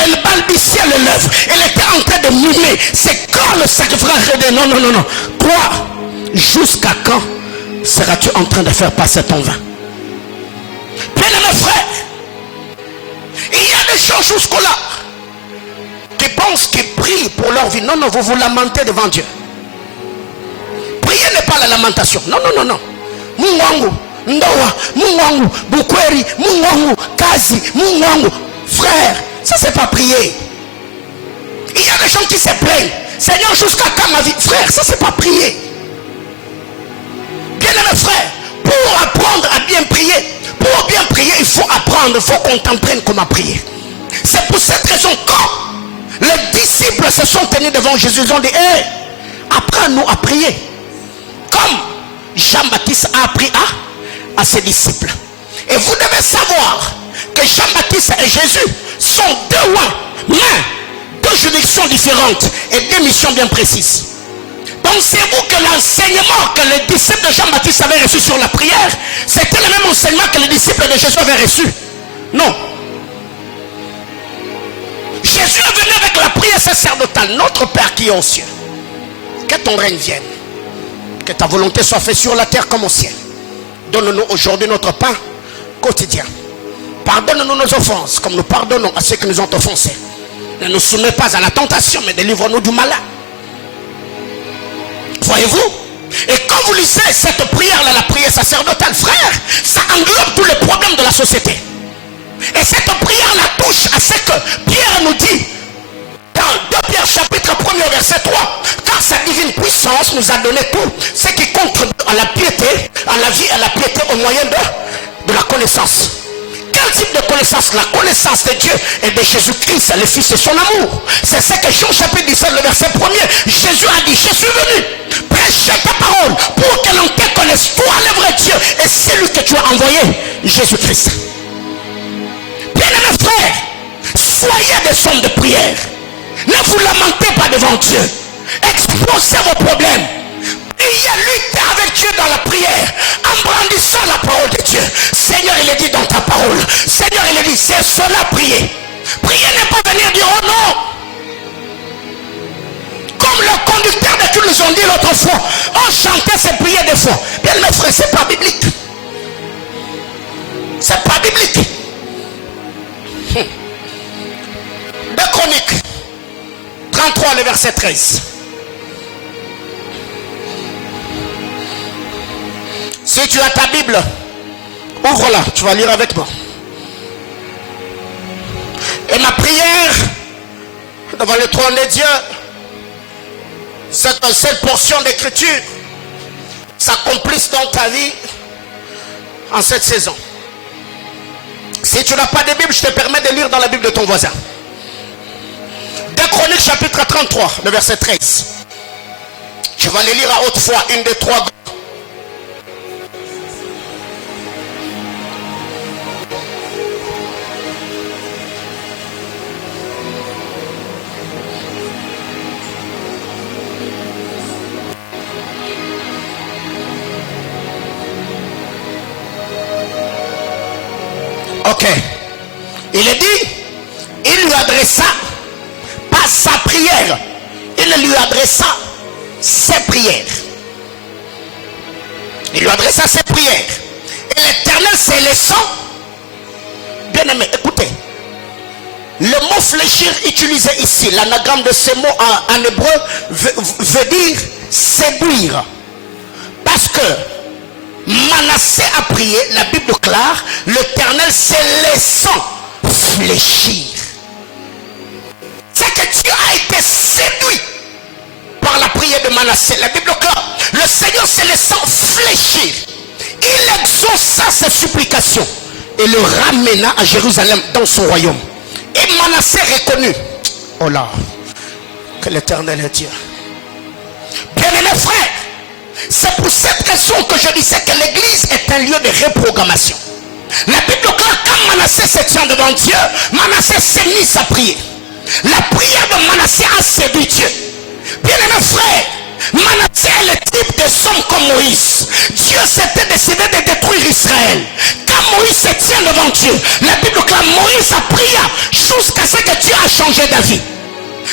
elle balbutiait les lèvres. Elle était en train de mimer. C'est quand le sacrificateur dit non, non, non, non. Toi, jusqu'à quand seras-tu en train de faire passer ton vin? Bien-aimés frères, il y a des choses jusqu'au-là qui pensent qu'ils prient pour leur vie. Non, non, vous vous lamentez devant Dieu. Prier n'est pas la lamentation. Non, non, non, non. Mungu, Ndoa, Mungu, Bukweri, Mungu, Kazi, Mungu. Frère, ça c'est pas prier. Il y a des gens qui se plaignent. Seigneur, jusqu'à quand ma vie? Frère, ça c'est pas prier. Bien aimé frère, pour apprendre à bien prier, pour bien prier, il faut apprendre, il faut qu'on t'entraîne comment prier. C'est pour cette raison quand les disciples se sont tenus devant Jésus, ils ont dit, hey, apprends-nous à prier. Comme Jean-Baptiste a appris à ses disciples. Et vous devez savoir que Jean-Baptiste et Jésus sont deux rois, mais deux juridictions différentes et deux missions bien précises. Pensez-vous que l'enseignement que les disciples de Jean-Baptiste avaient reçu sur la prière, c'était le même enseignement que les disciples de Jésus avaient reçu? Non. Jésus est venu avec la prière sacerdotale. Notre Père qui est aux cieux, que ton règne vienne, que ta volonté soit faite sur la terre comme au ciel. Donne-nous aujourd'hui notre pain quotidien. Pardonne-nous nos offenses comme nous pardonnons à ceux qui nous ont offensés. Ne nous soumets pas à la tentation, mais délivre-nous du malin. Voyez-vous? Et quand vous lisez cette prière-là, la prière sacerdotale, frère, ça englobe tous les problèmes de la société. Et cette prière-là touche à ce que Pierre nous dit dans 2 Pierre chapitre 1er verset 3. Car sa divine puissance nous a donné tout ce qui contribue à la piété, à la vie, à la piété au moyen de la connaissance. Quel type de connaissance? La connaissance de Dieu et de Jésus-Christ, le Fils, et son amour. C'est ce que Jean chapitre 17, le verset 1er, Jésus a dit, je suis venu prêcher ta parole pour que l'on te connaisse, toi le vrai Dieu et celui que tu as envoyé, Jésus-Christ. Bien-aimés frères, soyez des hommes de prière. Ne vous lamentez pas devant Dieu. Exposez vos problèmes. Priez, luttez avec Dieu dans la prière, en brandissant la parole de Dieu. Seigneur, il est dit dans ta parole Seigneur, il a dit, c'est cela, prier. Prier n'est pas venir dire, oh non. Comme le conducteur de culte nous ont dit l'autre fois, on chantait ces prières des fois. Bien mes frères, c'est pas biblique. C'est pas biblique. 2 Chroniques 33, le verset 13. Si tu as ta Bible, ouvre-la, tu vas lire avec moi. Et ma prière devant le trône de Dieu, c'est que cette portion d'écriture s'accomplisse dans ta vie en cette saison. Si tu n'as pas de Bible, je te permets de lire dans la Bible de ton voisin. 2 Chroniques chapitre 33, le verset 13. Je vais les lire à haute voix, une des trois. Ok. Il est dit, il lui adressa pas sa prière, il lui adressa ses prières. Il lui adressa ses prières. Et l'Éternel s'est laissant. Bien aimé, écoutez. Le mot fléchir utilisé ici, l'anagramme de ce mot en hébreu veut dire séduire. Parce que Manassé a prié, la Bible déclare, l'Éternel s'est laissant fléchir. C'est que Dieu a été séduit par la prière de Manassé. La Bible déclare, le Seigneur s'est laissant fléchir. Il exauça ses supplications et le ramena à Jérusalem dans son royaume. Et Manassé reconnut, oh là, que l'Éternel est Dieu. Bien-aimés frères, c'est pour cette raison que je disais que l'église est un lieu de reprogrammation. La Bible déclare, quand Manassé se tient devant Dieu, Manassé s'est mis à prier. La prière de Manassé a séduit Dieu. Bien-aimés frères, Manassé est le type de homme comme Moïse. Dieu s'était décidé de détruire Israël. Quand Moïse se tient devant Dieu, la Bible déclare, Moïse a prié jusqu'à ce que Dieu a changé d'avis.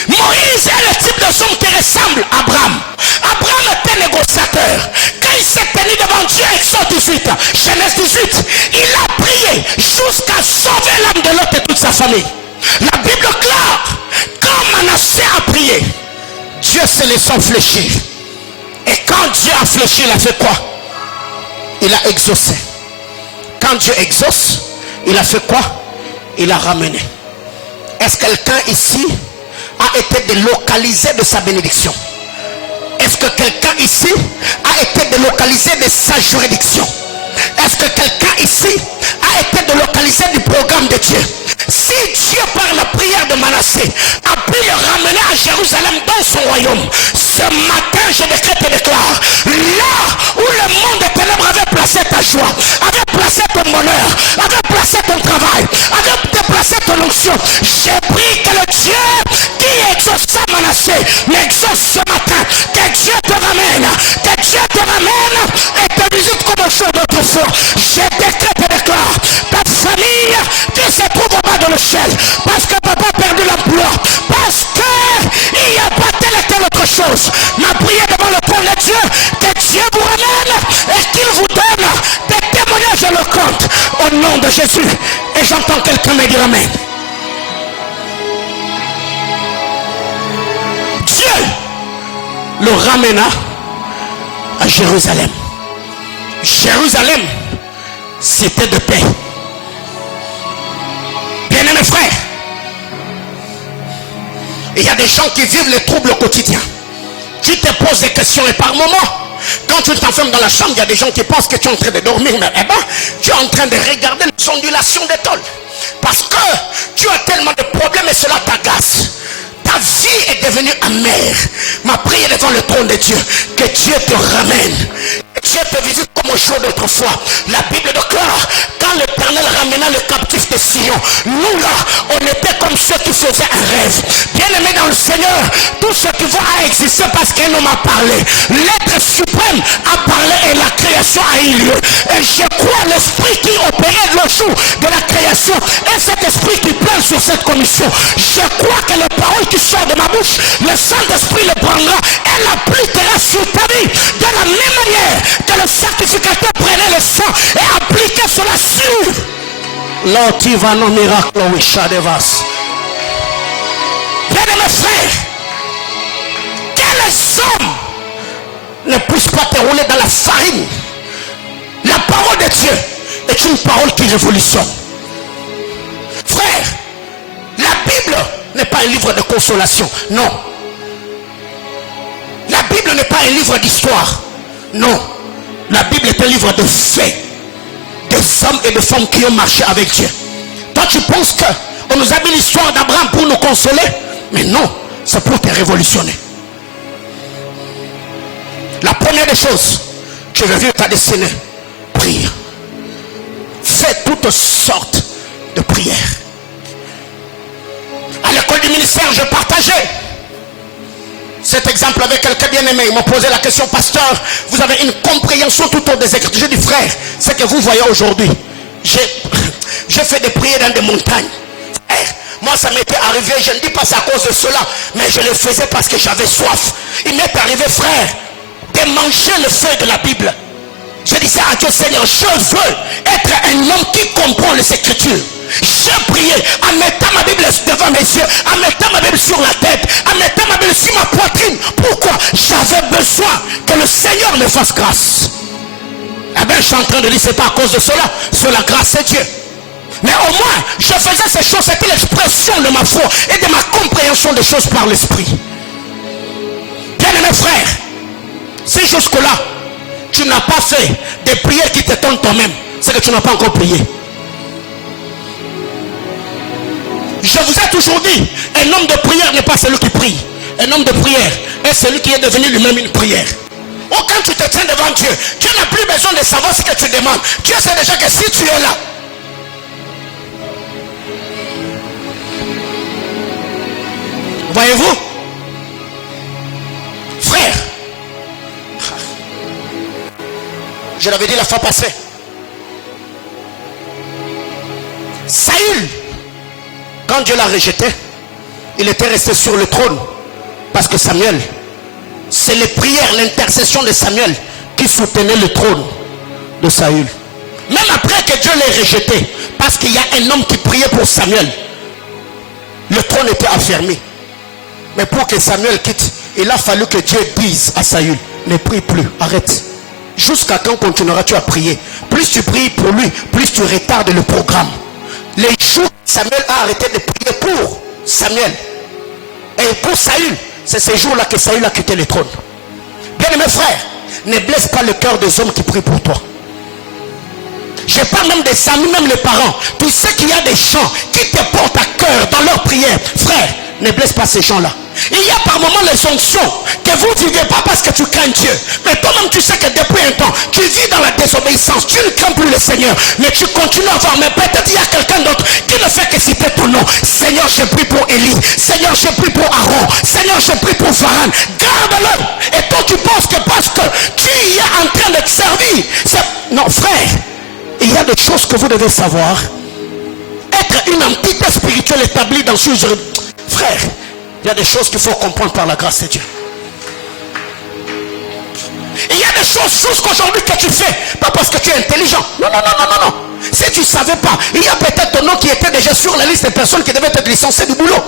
Moïse est le type de homme qui ressemble à Abraham. Abraham était négociateur. Quand il s'est tenu devant Dieu, Exode 18, Genèse 18, il a prié jusqu'à sauver l'âme de l'autre et toute sa famille. La Bible déclare, quand Manassé a prié, Dieu se laissant fléchir. Et quand Dieu a fléchi, il a fait quoi? Il a exaucé. Quand Dieu exauce, il a fait quoi? Il a ramené. Est-ce que quelqu'un ici a été délocalisé de sa bénédiction? Est-ce que quelqu'un ici a été délocalisé de sa juridiction? Est-ce que quelqu'un ici a été délocalisé du programme de Dieu? Si Dieu par la prière de Manassé a pu le ramener à Jérusalem dans son royaume, ce matin je décrète et déclare, là où le monde des ténèbres avait placé ta joie, avait placé ton bonheur, avait placé ton travail, avait placé ton onction, j'ai pris que le Dieu qui exauce Manassé m'exauce ce matin. Que Dieu te ramène, que Dieu te ramène et te visite comme au jour d'autrefois. Je décrète et déclare, ta famille qui se trouve au bas de l'échelle, parce que papa a perdu l'emploi, parce qu'il n'y a pas telle et telle autre chose, ma prière devant le trône de Dieu, que Dieu vous ramène et qu'il vous donne des témoignages éloquents au nom de Jésus. Et j'entends quelqu'un me dire amen. Dieu le ramena à Jérusalem. Jérusalem, c'était de paix. Bien-aimés frères, il y a des gens qui vivent les troubles quotidiens. Tu te poses des questions et par moment, quand tu t'enfermes dans la chambre, il y a des gens qui pensent que tu es en train de dormir, mais tu es en train de regarder les ondulations des tôles. Parce que tu as tellement de problèmes et cela t'agace. Ta vie est devenue amère. Ma prière devant le trône de Dieu, que Dieu te ramène, que Dieu te visite comme au jour d'autrefois. La Bible déclare, quand l'Éternel ramena le captif de Sion, nous là, on était comme ceux qui faisaient un rêve. Bien aimé dans le Seigneur, tout ce qui va à exister parce qu'un homme a parlé. L'être suprême a parlé et la création a eu lieu. Et je crois l'esprit qui opérait le jour de la création consolation et cet esprit qui plane sur cette commission, je crois que les paroles qui sortent de ma bouche, le Saint-Esprit les prendra et l'appliquera sur ta vie de la même manière que le sacrificateur prenait le sang et appliquait cela sur l'antivano miracle wishadevas. Bien mes frères, que les hommes ne puissent pas te rouler dans la farine. La parole de Dieu est une parole qui révolutionne. Frère, la Bible n'est pas un livre de consolation, non. La Bible n'est pas un livre d'histoire, non. La Bible est un livre de faits, des hommes et des femmes qui ont marché avec Dieu. Toi tu penses qu'on nous a mis l'histoire d'Abraham pour nous consoler, mais non, c'est pour te révolutionner. La première des choses, tu veux vivre ta destinée, prie. Fais toutes sortes de prières. À l'école du ministère, je partageais cet exemple avec quelqu'un bien aimé. Il m'a posé la question, pasteur, vous avez une compréhension tout autour des Écritures. Je dis, frère, ce que vous voyez aujourd'hui, j'ai fait des prières dans des montagnes. Frère, moi ça m'était arrivé, je ne dis pas c'est à cause de cela, mais je le faisais parce que j'avais soif. Il m'est arrivé, frère, de manger le feu de la Bible. Je disais à Dieu, Seigneur, je veux être un homme qui comprend les Écritures. J'ai prié en mettant ma Bible devant mes yeux, en mettant ma Bible sur la tête, en mettant ma Bible sur ma poitrine. Pourquoi? J'avais besoin que le Seigneur me fasse grâce. Eh bien, je suis en train de dire, c'est pas à cause de cela, c'est la grâce de Dieu. Mais au moins, je faisais ces choses, c'était l'expression de ma foi et de ma compréhension des choses par l'Esprit. Bien-aimés frères, si jusque-là, tu n'as pas fait des prières qui te tombent toi-même, c'est que tu n'as pas encore prié. Je vous ai toujours dit, un homme de prière n'est pas celui qui prie. Un homme de prière est celui qui est devenu lui-même une prière. Oh, quand tu te tiens devant Dieu, tu n'as plus besoin de savoir ce que tu demandes. Dieu sait déjà que si tu es là, voyez-vous, frère, je l'avais dit la fois passée, Saül, quand Dieu l'a rejeté, il était resté sur le trône parce que Samuel, c'est les prières, l'intercession de Samuel qui soutenait le trône de Saül. Même après que Dieu l'ait rejeté, parce qu'il y a un homme qui priait pour Samuel, le trône était affermi. Mais pour que Samuel quitte, il a fallu que Dieu dise à Saül, ne prie plus, arrête. Jusqu'à quand continueras-tu à prier? Plus tu pries pour lui, plus tu retardes le programme. Les jours Samuel a arrêté de prier pour Samuel et pour Saül, c'est ces jours-là que Saül a quitté le trône. Bien mes frères, ne blesse pas le cœur des hommes qui prient pour toi. Je parle même des amis, même les parents. Tu sais qu'il y a des gens qui te portent à cœur dans leur prière. Frère, ne blesse pas ces gens-là. Il y a par moments les onctions que vous ne vivez pas parce que tu crains Dieu. Mais toi-même tu sais que depuis un temps, tu vis dans la désobéissance. Tu ne crains plus le Seigneur. Mais tu continues à voir. Mais peut-être il y a quelqu'un d'autre qui ne fait que citer ton nom. Seigneur, je prie pour Élie. Seigneur, je prie pour Aaron. Seigneur, je prie pour Varane. Garde-le. Et toi tu penses que parce que tu y es en train de te servir. Non frère, il y a des choses que vous devez savoir. Être une entité spirituelle établie dans ce frère, il y a des choses qu'il faut comprendre par la grâce de Dieu. Il y a des choses jusqu'aujourd'hui que tu fais, pas parce que tu es intelligent. Non, non, non, non, non, non. Si tu ne savais pas, il y a peut-être ton nom qui était déjà sur la liste des personnes qui devaient être licenciées du boulot.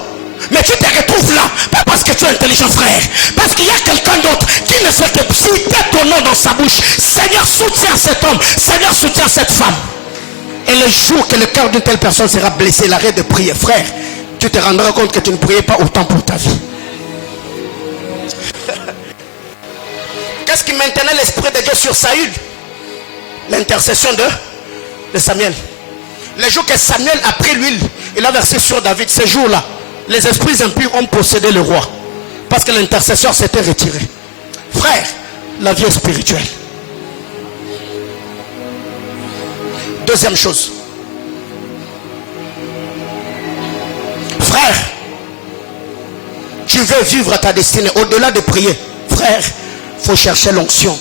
Mais tu te retrouves là, pas parce que tu es intelligent frère, parce qu'il y a quelqu'un d'autre qui ne fait que citer ton nom dans sa bouche. Seigneur, soutiens cet homme, Seigneur, soutiens cette femme. Et le jour que le cœur d'une telle personne sera blessé, l'arrêt de prier, frère, tu te rendras compte que tu ne priais pas autant pour ta vie. Qu'est-ce qui maintenait l'esprit de Dieu sur Saül? L'intercession de Samuel. Le jour que Samuel a pris l'huile, il a versé sur David. Ces jours-là, les esprits impurs ont possédé le roi. Parce que l'intercesseur s'était retiré. Frère, la vie est spirituelle. Deuxième chose. Frère, tu veux vivre ta destinée au-delà de prier. Frère, il faut chercher l'onction.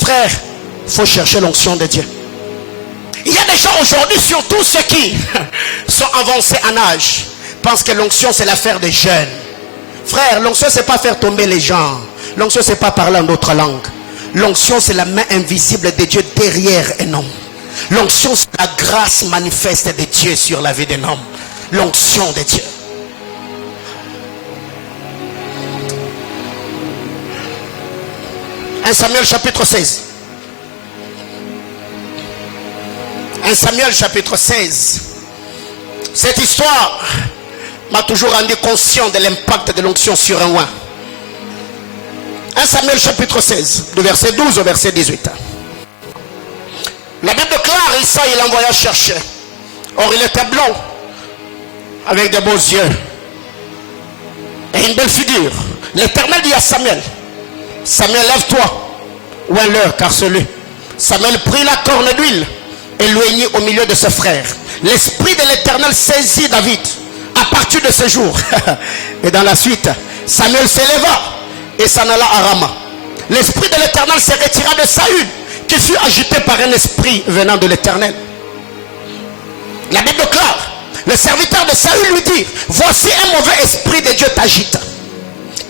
Frère, il faut chercher l'onction de Dieu. Il y a des les gens aujourd'hui, surtout ceux qui sont avancés en âge, pensent que l'onction c'est l'affaire des jeunes. Frère, l'onction c'est pas faire tomber les gens. L'onction c'est pas parler en d'autres langues. L'onction c'est la main invisible de Dieu derrière un homme. L'onction c'est la grâce manifeste de Dieu sur la vie d'un homme. L'onction de Dieu. Un Samuel chapitre 16. 1 Samuel chapitre 16. Cette histoire m'a toujours rendu conscient de l'impact de l'onction sur un roi. 1 Samuel chapitre 16, du verset 12 au verset 18. La Bible déclare, Issa il envoya chercher. Or il était blond, avec de beaux yeux et une belle figure. L'Éternel dit à Samuel, Samuel, lève-toi, oins-le, car celui. Samuel prit la corne d'huile et l'oignit au milieu de ses frères. L'esprit de l'Éternel saisit David à partir de ce jour. Et dans la suite, Samuel s'éleva et s'en alla à Rama. L'esprit de l'Éternel se retira de Saül, qui fut agité par un esprit venant de l'Éternel. La Bible déclare, le serviteur de Saül lui dit, voici un mauvais esprit de Dieu t'agite.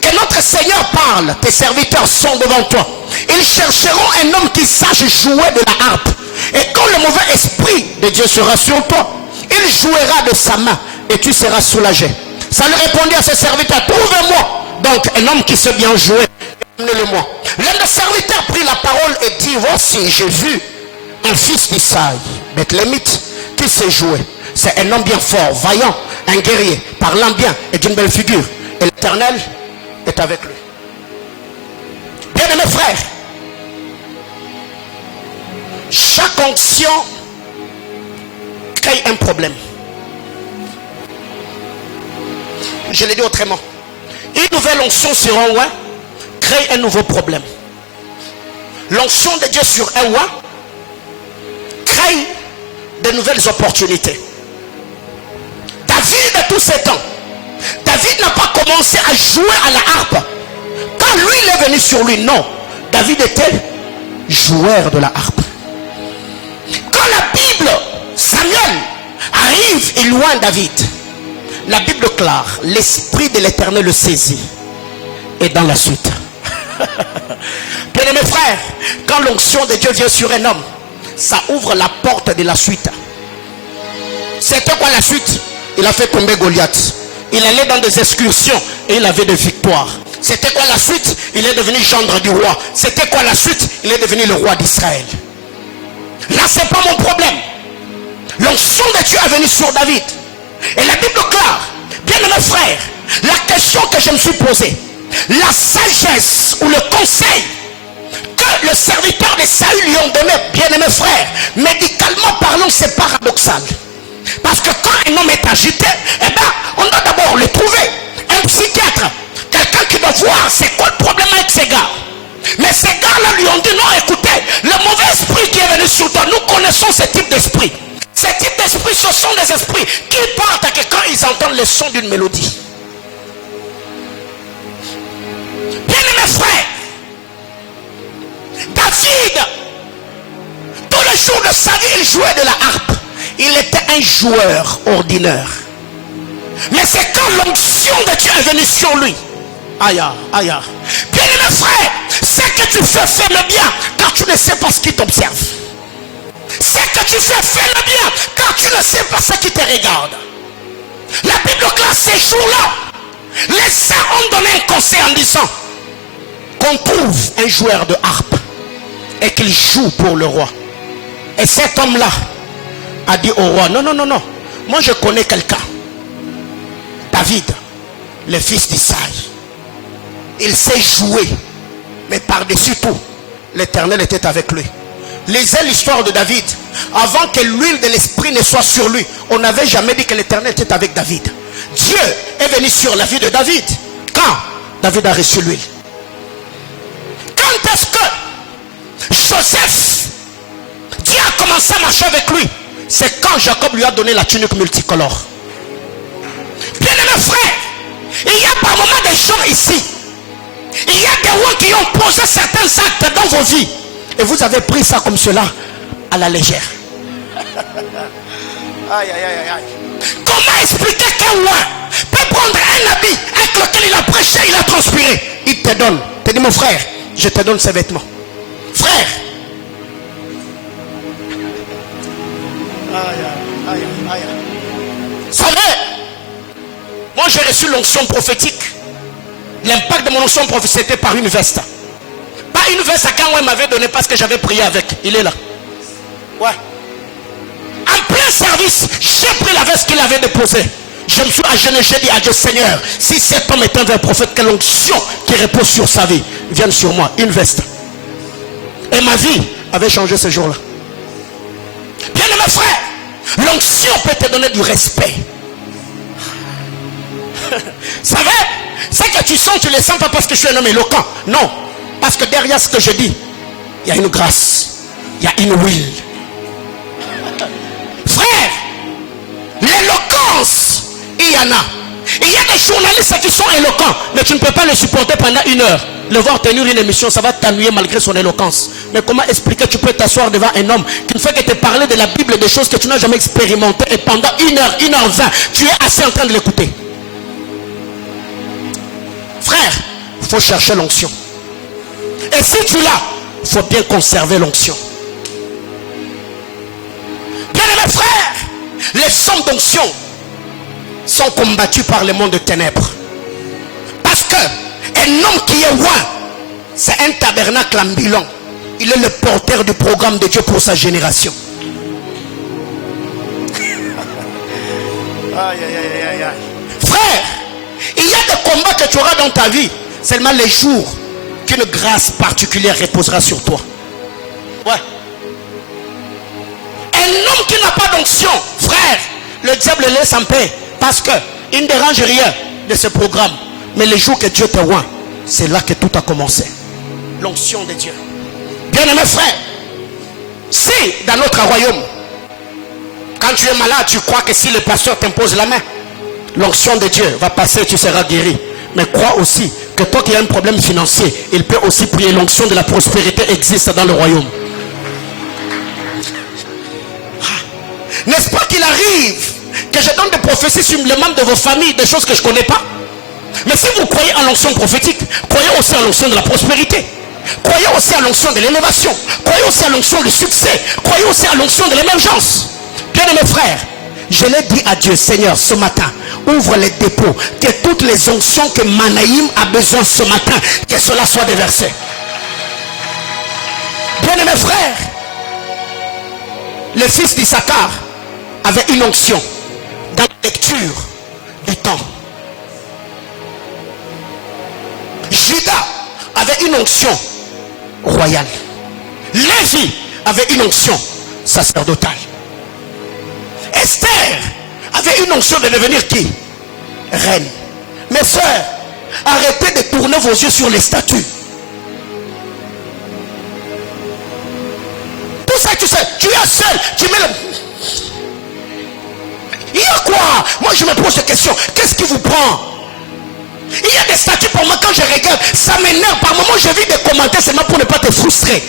Que notre Seigneur parle, tes serviteurs sont devant toi. Ils chercheront un homme qui sache jouer de la harpe. Et quand le mauvais esprit de Dieu sera sur toi, il jouera de sa main et tu seras soulagé. Ça lui répondit à ses serviteurs, trouve-moi donc un homme qui sait bien jouer, amenez-le-moi. L'un des serviteurs prit la parole et dit, voici, j'ai vu un fils d'Isaïe, Bethlémite, qui sait jouer. C'est un homme bien fort, vaillant, un guerrier, parlant bien et d'une belle figure. Et l'Éternel est avec lui. Bien-aimés frères, chaque onction crée un problème. Je l'ai dit autrement. Une nouvelle onction sur un roi crée un nouveau problème. L'onction de Dieu sur un roi crée de nouvelles opportunités. David, de tous ces temps, David n'a pas commencé à jouer à la harpe quand lui il est venu sur lui. Non, David était joueur de la harpe. Quand la Bible, Samuel arrive et loin David, la Bible déclare, l'esprit de l'Éternel le saisit. Et dans la suite, bien mes frères, quand l'onction de Dieu vient sur un homme, ça ouvre la porte de la suite. C'était quoi la suite? Il a fait tomber Goliath. Il allait dans des excursions et il avait des victoires. C'était quoi la suite? Il est devenu gendre du roi. C'était quoi la suite? Il est devenu le roi d'Israël. Là, c'est pas mon problème. L'onction de Dieu est venue sur David. Et la Bible déclare, bien mes frères, la question que je me suis posée, la sagesse ou le conseil que le serviteur de Saül lui ont donné, bien mes frères, médicalement parlant, c'est paradoxal. Parce que quand un homme est agité, eh bien, on doit d'abord le trouver. Un psychiatre, quelqu'un qui doit voir c'est quoi le problème avec ces gars. Mais ces gars-là lui ont dit, non, écoutez, le mauvais esprit qui est venu sur toi, nous connaissons ce type d'esprit. Ces types d'esprits, ce sont des esprits qui partent à quand ils entendent le son d'une mélodie. Bien mes frères, David, tous les jours de sa vie, il jouait de la harpe. Il était un joueur ordinaire. Mais c'est quand l'onction de Dieu est venue sur lui. Aïe, aïe. Bien mes frères, c'est que tu fais le bien car tu ne sais pas ce qui t'observe. C'est que tu fais le bien car tu ne sais pas ce qui te regarde. La Bible classe ces jours-là. Les saints ont donné un conseil en disant qu'on trouve un joueur de harpe et qu'il joue pour le roi. Et cet homme-là a dit au roi, non, moi je connais quelqu'un. David, le fils d'Isaïe. Il sait jouer, mais par-dessus tout, l'Éternel était avec lui. Lisez l'histoire de David. Avant que l'huile de l'esprit ne soit sur lui, on n'avait jamais dit que l'Éternel était avec David. Dieu est venu sur la vie de David quand David a reçu l'huile. Quand est-ce que Joseph, Dieu a commencé à marcher avec lui? C'est quand Jacob lui a donné la tunique multicolore. Bien mes frères, il y a par moments des gens ici, il y a des rois qui ont posé certains actes dans vos vies et vous avez pris ça comme cela à la légère. Aïe, aïe, aïe, aïe. Comment expliquer qu'un roi peut prendre un habit avec lequel il a prêché, il a transpiré, il te donne. Tu dis, mon frère, je te donne ces vêtements. Frère. Aïe, aïe, aïe, aïe. Vous savez, moi j'ai reçu l'onction prophétique. L'impact de mon onction prophétique, c'était par une veste. Pas une veste à quand on m'avait donné parce que j'avais prié avec. Il est là. Ouais. En plein service, j'ai pris la veste qu'il avait déposée. Je me suis agenouillé, j'ai dit à Dieu, Seigneur, si cet homme est un vrai prophète, quelle onction qui repose sur sa vie vienne sur moi. Une veste. Et ma vie avait changé ce jour-là. Bien aimé frère, l'onction peut te donner du respect. Vous savez, c'est que tu sens, tu ne le sens pas parce que je suis un homme éloquent. Non, parce que derrière ce que je dis, il y a une grâce, il y a une huile. Frère, l'éloquence, il y en a. Il y a des journalistes qui sont éloquents, mais tu ne peux pas le supporter pendant une heure. Le voir tenir une émission, ça va t'ennuyer malgré son éloquence. Mais comment expliquer, tu peux t'asseoir devant un homme qui ne fait que te parler de la Bible, des choses que tu n'as jamais expérimentées, et pendant 1h20, tu es assis en train de l'écouter. Frère, il faut chercher l'onction. Et si tu l'as, il faut bien conserver l'onction. Bien aimé frère, les hommes d'onction sont combattus par le monde de ténèbres. Parce que un homme qui est roi, c'est un tabernacle ambulant. Il est le porteur du programme de Dieu pour sa génération. Aïe, aïe, aïe, aïe. Frère, il y a des combats que tu auras dans ta vie. Seulement les jours qu'une grâce particulière reposera sur toi. Ouais. Un homme qui n'a pas d'onction, frère, le diable le laisse en paix. Parce qu'il ne dérange rien de ce programme. Mais les jours que Dieu te rend, c'est là que tout a commencé. L'onction de Dieu. Bien aimé frère, si dans notre royaume, quand tu es malade, tu crois que si le pasteur t'impose la main, l'onction de Dieu va passer et tu seras guéri. Mais crois aussi que toi qui as un problème financier, il peut aussi prier. L'onction de la prospérité existe dans le royaume. N'est-ce pas qu'il arrive que je donne des prophéties sur les membres de vos familles, des choses que je ne connais pas? Mais si vous croyez en l'onction prophétique, croyez aussi en l'onction de la prospérité. Croyez aussi à l'onction de l'élévation. Croyez aussi à l'onction du succès. Croyez aussi à l'onction de l'émergence. Bien aimé frère, je l'ai dit à Dieu, Seigneur, ce matin, ouvre les dépôts, que toutes les onctions que Manaïm a besoin ce matin, que cela soit déversé. Bien aimé frère, le fils d'Issachar avait une onction dans la lecture du temps. Judas avait une onction royale. Lévi avait une onction sacerdotale. Esther avait une onction de devenir qui? Reine. Mes soeurs, arrêtez de tourner vos yeux sur les statues. Tout ça, tu sais, tu es seul, tu mets le... Il y a quoi? Moi je me pose des questions. Qu'est-ce qui vous prend? Il y a des statuts pour moi, quand je regarde, ça m'énerve. Par moment, je vis des commentaires seulement pour ne pas te frustrer.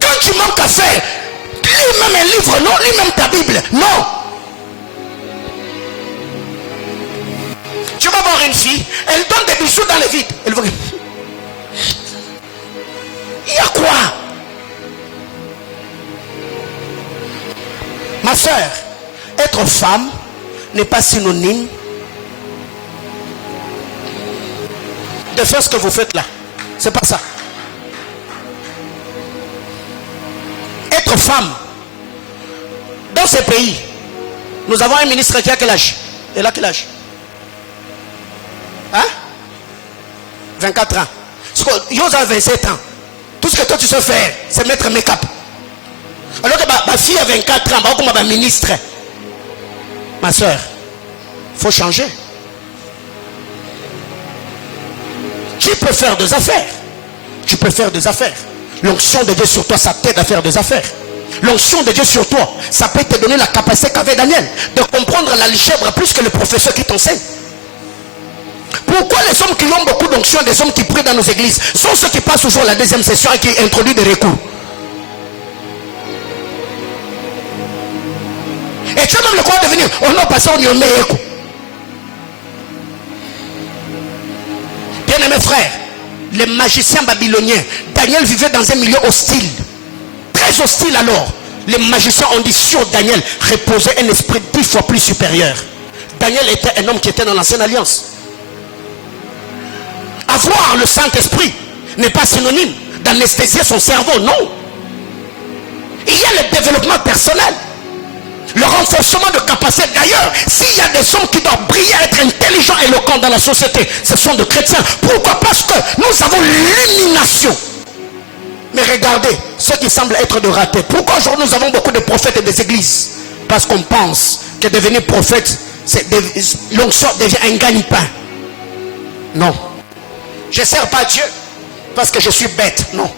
Quand tu manques à faire, lis même un livre, non? Lis même ta Bible, non? Tu vas voir une fille, elle donne des bisous dans le vide. Elle va... Il y a quoi? Ma soeur, être femme n'est pas synonyme de faire ce que vous faites là. C'est pas ça. Être femme, dans ce pays, nous avons un ministre qui a quel âge? Elle a quel âge? Hein? 24 ans. Yosa a 27 ans. Tout ce que toi tu sais faire, c'est mettre make-up. Alors que ma fille a 24 ans, comme ma ministre. Ma soeur, il faut changer. Tu peux faire des affaires. Tu peux faire des affaires. L'onction de Dieu sur toi, ça t'aide à faire des affaires. L'onction de Dieu sur toi, ça peut te donner la capacité qu'avait Daniel de comprendre l'algèbre plus que le professeur qui t'enseigne. Pourquoi les hommes qui ont beaucoup d'onction, des hommes qui prient dans nos églises, sont ceux qui passent toujours la deuxième session et qui introduisent des recours? Et tu as même le droit de venir. Oh non, pasteur, on y est. Bien aimés frères, les magiciens babyloniens, Daniel vivait dans un milieu hostile. Très hostile alors. Les magiciens ont dit sur Daniel reposait un esprit 10 fois plus supérieur. Daniel était un homme qui était dans l'ancienne alliance. Avoir le Saint-Esprit n'est pas synonyme d'anesthésier son cerveau, non. Il y a le développement personnel, le renforcement de capacité. D'ailleurs, s'il y a des hommes qui doivent briller, être intelligents, éloquents dans la société, ce sont des chrétiens. Pourquoi? Parce que nous avons l'illumination. Mais regardez, ceux qui semblent être de ratés. Pourquoi aujourd'hui nous avons beaucoup de prophètes et des églises? Parce qu'on pense que devenir prophète, l'onction devient un gagne-pain. Non. Je ne sers pas Dieu parce que je suis bête. Non.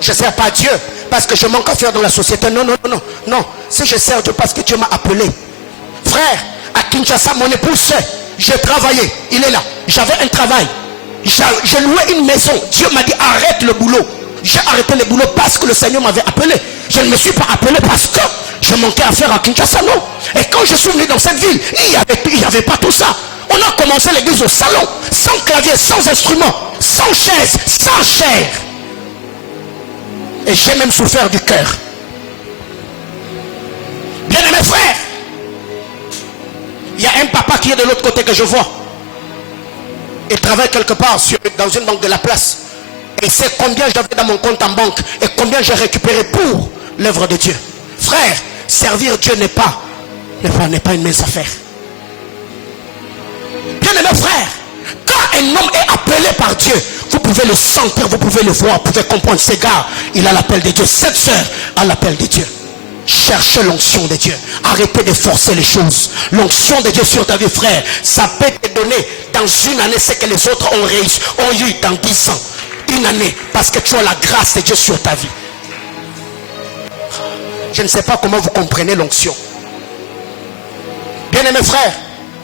Je ne sers pas Dieu parce que je manque à faire dans la société. Non, non, non, non. Non. Si je sers Dieu parce que Dieu m'a appelé. Frère, à Kinshasa, mon épouse sait. J'ai travaillé. Il est là. J'avais un travail. J'ai loué une maison. Dieu m'a dit arrête le boulot. J'ai arrêté le boulot parce que le Seigneur m'avait appelé. Je ne me suis pas appelé parce que je manquais à faire à Kinshasa. Non. Et quand je suis venu dans cette ville, il n'y avait pas tout ça. On a commencé l'église au salon, sans clavier, sans instrument, sans chaise, sans chair. Et j'ai même souffert du cœur. Bien aimés frères, il y a un papa qui est de l'autre côté que je vois. Il travaille quelque part dans une banque de la place. Et il sait combien j'avais dans mon compte en banque et combien j'ai récupéré pour l'œuvre de Dieu. Frère, servir Dieu n'est pas une mince affaire. Bien aimé frère, quand un homme est appelé par Dieu, vous pouvez le sentir, vous pouvez le voir, vous pouvez comprendre. Ce gars, il a l'appel de Dieu. Cette soeur a l'appel de Dieu. Cherchez l'onction de Dieu. Arrêtez de forcer les choses. L'onction de Dieu sur ta vie, frère, ça peut te donner dans une année ce que les autres ont réussi, ont eu dans 10 ans. Une année, parce que tu as la grâce de Dieu sur ta vie. Je ne sais pas comment vous comprenez l'onction. Bien aimé frère,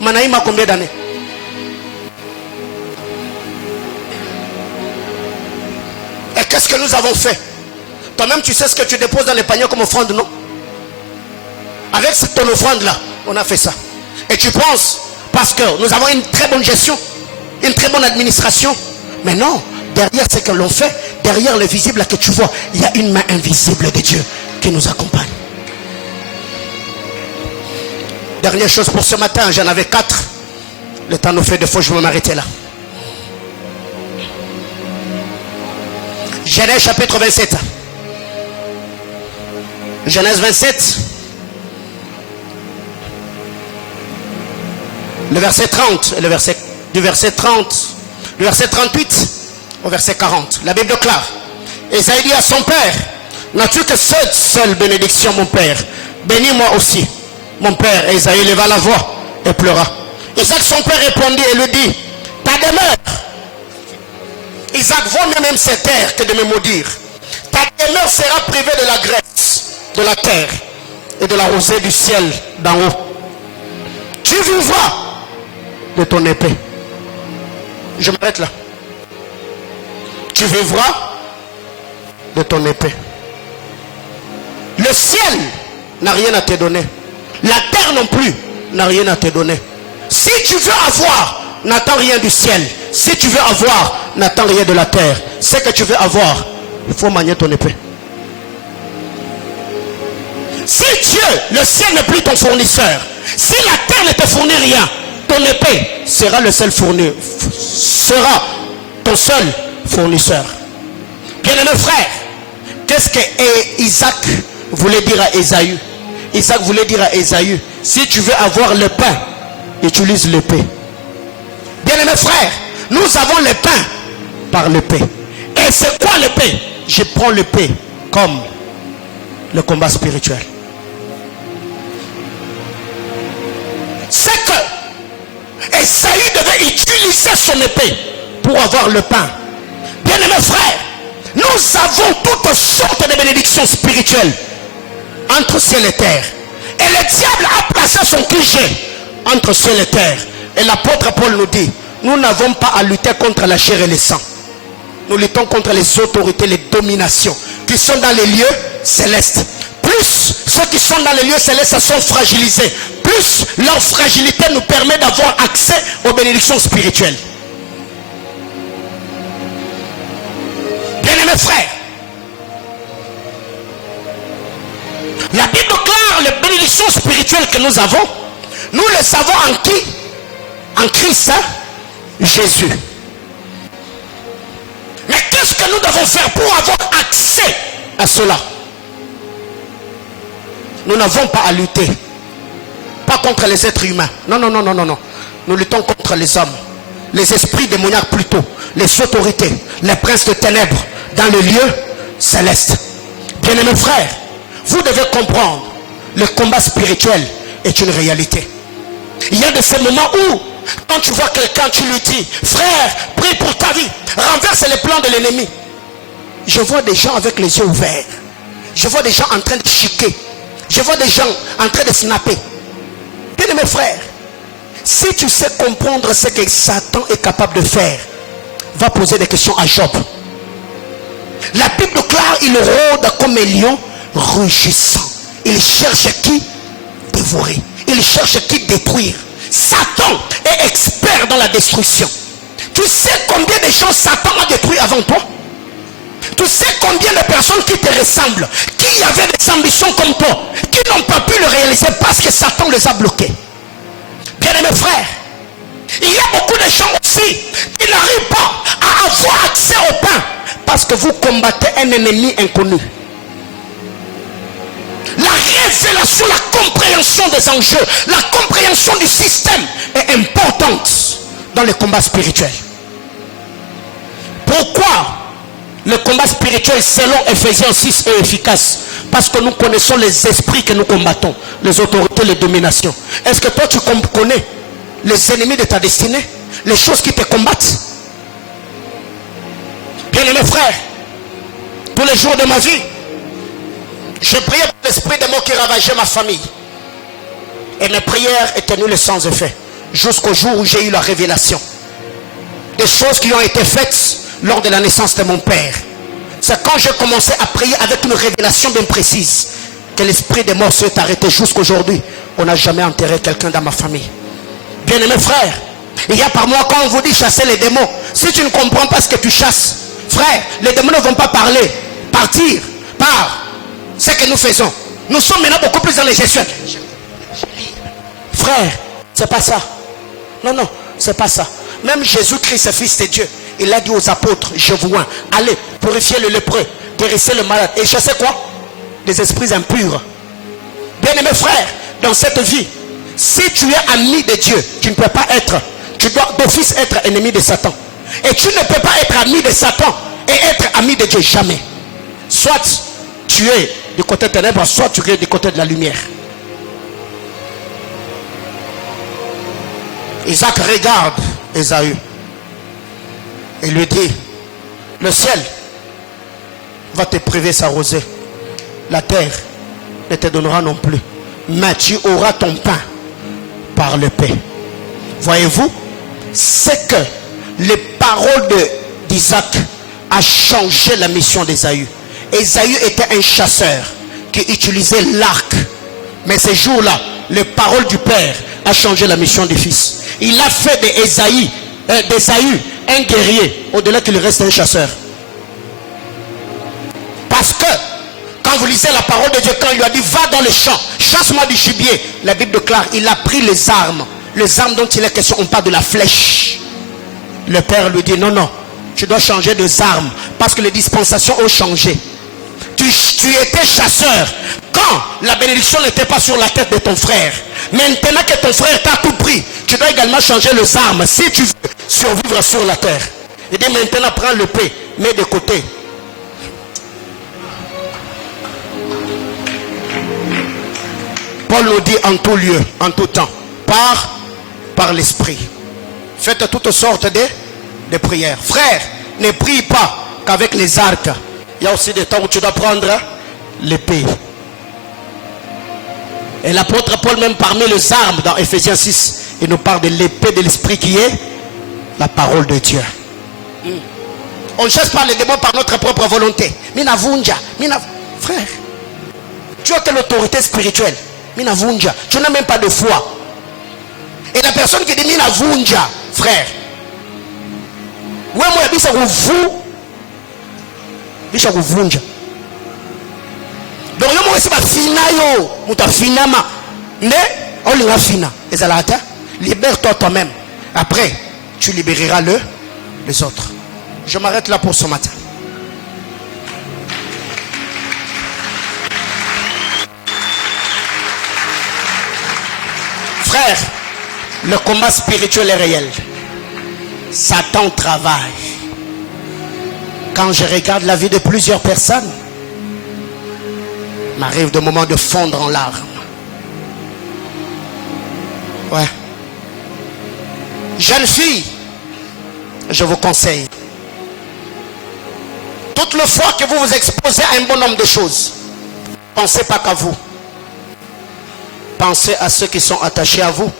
Manaïm a combien d'années? Et qu'est-ce que nous avons fait? Toi-même, tu sais ce que tu déposes dans les paniers comme offrande, non? Avec ton offrande-là, on a fait ça. Et tu penses, parce que nous avons une très bonne gestion, une très bonne administration. Mais non, derrière ce que l'on fait, derrière le visible que tu vois, il y a une main invisible de Dieu qui nous accompagne. Dernière chose pour ce matin, j'en avais 4. Le temps nous fait deux fois, je vais m'arrêter là. Genèse chapitre 27. Genèse 27. Le verset 30 et le verset, du verset 38 au verset 40. La Bible déclare. Esaïe dit à son père, n'as-tu que cette seule bénédiction, mon père? Bénis-moi aussi. Mon père, Esaïe leva la voix et pleura. Isaac, son père, répondit et lui dit, ta demeure. Isaac, vaut mieux même cette terre que de me maudire. Ta demeure sera privée de la graisse de la terre et de la rosée du ciel d'en haut. Tu vivras de ton épée. Je m'arrête là. Tu vivras de ton épée. Le ciel n'a rien à te donner. La terre non plus n'a rien à te donner. Si tu veux avoir, n'attends rien du ciel. Si tu veux avoir, n'attends rien de la terre. Ce que tu veux avoir, il faut manier ton épée. Si Dieu, le ciel n'est plus ton fournisseur, si la terre ne te fournit rien, ton épée sera le seul fournisseur, sera ton seul fournisseur. Bien-aimé frère, qu'est-ce que Isaac voulait dire à Ésaü? Isaac voulait dire à Ésaü, si tu veux avoir le pain, utilise l'épée. Bien-aimé frère, nous avons le pain par l'épée. Et c'est quoi l'épée? Je prends l'épée comme le combat spirituel. C'est que Esaü devait utiliser son épée pour avoir le pain. Bien-aimé frère, nous avons toutes sortes de bénédictions spirituelles entre ciel et terre. Et le diable a placé son QG entre ciel et terre. Et l'apôtre Paul nous dit, nous n'avons pas à lutter contre la chair et le sang. Nous luttons contre les autorités, les dominations qui sont dans les lieux célestes. Plus ceux qui sont dans les lieux célestes sont fragilisés. Plus leur fragilité nous permet d'avoir accès aux bénédictions spirituelles. Bien-aimés frères, la Bible déclare les bénédictions spirituelles que nous avons. Nous les savons en qui? En Christ, Jésus. Mais qu'est-ce que nous devons faire pour avoir accès à cela? Nous n'avons pas à lutter. Pas contre les êtres humains. Non, non, non, non, non, non. Nous luttons contre les hommes. Les esprits démoniaques plutôt. Les autorités. Les princes de ténèbres. Dans le lieu céleste. Bien-aimés frères, vous devez comprendre. Le combat spirituel est une réalité. Il y a de ces moments où, quand tu vois quelqu'un, tu lui dis, frère, prie pour ta vie. Renverse les plans de l'ennemi. Je vois des gens avec les yeux ouverts. Je vois des gens en train de chiquer. Je vois des gens en train de snapper. Bien mes frères, si tu sais comprendre ce que Satan est capable de faire, va poser des questions à Job. La Bible déclare, il rôde comme un lion rugissant. Il cherche qui dévorer. Il cherche qui détruire. Satan est expert dans la destruction. Tu sais combien de gens Satan a détruit avant toi? Tu sais combien de personnes qui te ressemblent, qui avaient des ambitions comme toi, qui n'ont pas pu le réaliser parce que Satan les a bloqués. Bien-aimés frères, il y a beaucoup de gens aussi qui n'arrivent pas à avoir accès au pain parce que vous combattez un ennemi inconnu. La révélation, la compréhension des enjeux, la compréhension du système est importante dans les combats spirituels. Pourquoi le combat spirituel selon Ephésiens 6 est efficace? Parce que nous connaissons les esprits que nous combattons, les autorités, les dominations. Est-ce que toi tu connais les ennemis de ta destinée, les choses qui te combattent? Bien-aimés frères, tous les jours de ma vie, je priais pour l'esprit de mort qui ravageait ma famille. Et mes prières étaient nulles sans effet. Jusqu'au jour où j'ai eu la révélation. Des choses qui ont été faites lors de la naissance de mon père. C'est quand j'ai commencé à prier avec une révélation bien précise que l'esprit de mort s'est arrêté. Jusqu'aujourd'hui, on n'a jamais enterré quelqu'un dans ma famille. Bien-aimés frères, il y a par moi quand on vous dit chasser les démons. Si tu ne comprends pas ce que tu chasses, frère, les démons ne vont pas parler. Partir par ce que nous faisons. Nous sommes maintenant beaucoup plus dans les gestions. Frère, c'est pas ça. Non, non, c'est pas ça. Même Jésus-Christ, fils de Dieu, il a dit aux apôtres, je vous vois, allez purifier le lépreux, guérissez le malade. Et chassez quoi? Des esprits impurs. Bien-aimés frères, dans cette vie, si tu es ami de Dieu, tu ne peux pas être, tu dois d'office être ennemi de Satan. Et tu ne peux pas être ami de Satan et être ami de Dieu, jamais. Soit tu es du côté des ténèbres, soit tu es du côté de la lumière. Isaac regarde Ésaü et lui dit, le ciel va te priver sa rosée, la terre ne te donnera non plus, mais tu auras ton pain par le pain. Voyez-vous, c'est que les paroles d'Isaac a changé la mission d'Ésaü. Ésaü était un chasseur qui utilisait l'arc, mais ces jours-là, les paroles du père a changé la mission du fils. Il a fait d'Ésaü un guerrier, au-delà qu'il reste un chasseur. Parce que quand vous lisez la parole de Dieu, quand il lui a dit va dans les champs, chasse-moi du gibier, la Bible déclare, il a pris les armes dont il est question. On parle de la flèche. Le père lui dit non, non, tu dois changer de armes parce que les dispensations ont changé. Tu étais chasseur quand la bénédiction n'était pas sur la tête de ton frère. Maintenant que ton frère t'a tout pris, tu dois également changer les armes si tu veux survivre sur la terre. Il dit maintenant prends le pain, mets de côté. Paul nous dit en tout lieu, en tout temps, par l'esprit. Faites toutes sortes de prières. Frère, ne prie pas qu'avec les arcs. Il y a aussi des temps où tu dois prendre l'épée. Et l'apôtre Paul, même parmi les armes dans Ephésiens 6, il nous parle de l'épée de l'esprit qui est la parole de Dieu. On ne chasse pas les démons par notre propre volonté. Frère, Tu as quelle autorité spirituelle? Mina vunja. Tu n'as même pas de foi. Et la personne qui dit mina vunja, frère. Ouais, moi, bisa vous. Bisa vunja. Donc, moi, c'est pas fina yo. Mouta finama. Ne, on l'a fina. Et ça l'a atteint. Libère-toi toi-même. Après, tu libéreras les autres. Je m'arrête là pour ce matin. Frère, le combat spirituel est réel. Satan travaille. Quand je regarde la vie de plusieurs personnes, m'arrive de moments de fondre en larmes. Ouais. Jeune fille, je vous conseille, toute le fois que vous vous exposez à un bon nombre de choses, pensez pas qu'à vous. Pensez à ceux qui sont attachés à vous.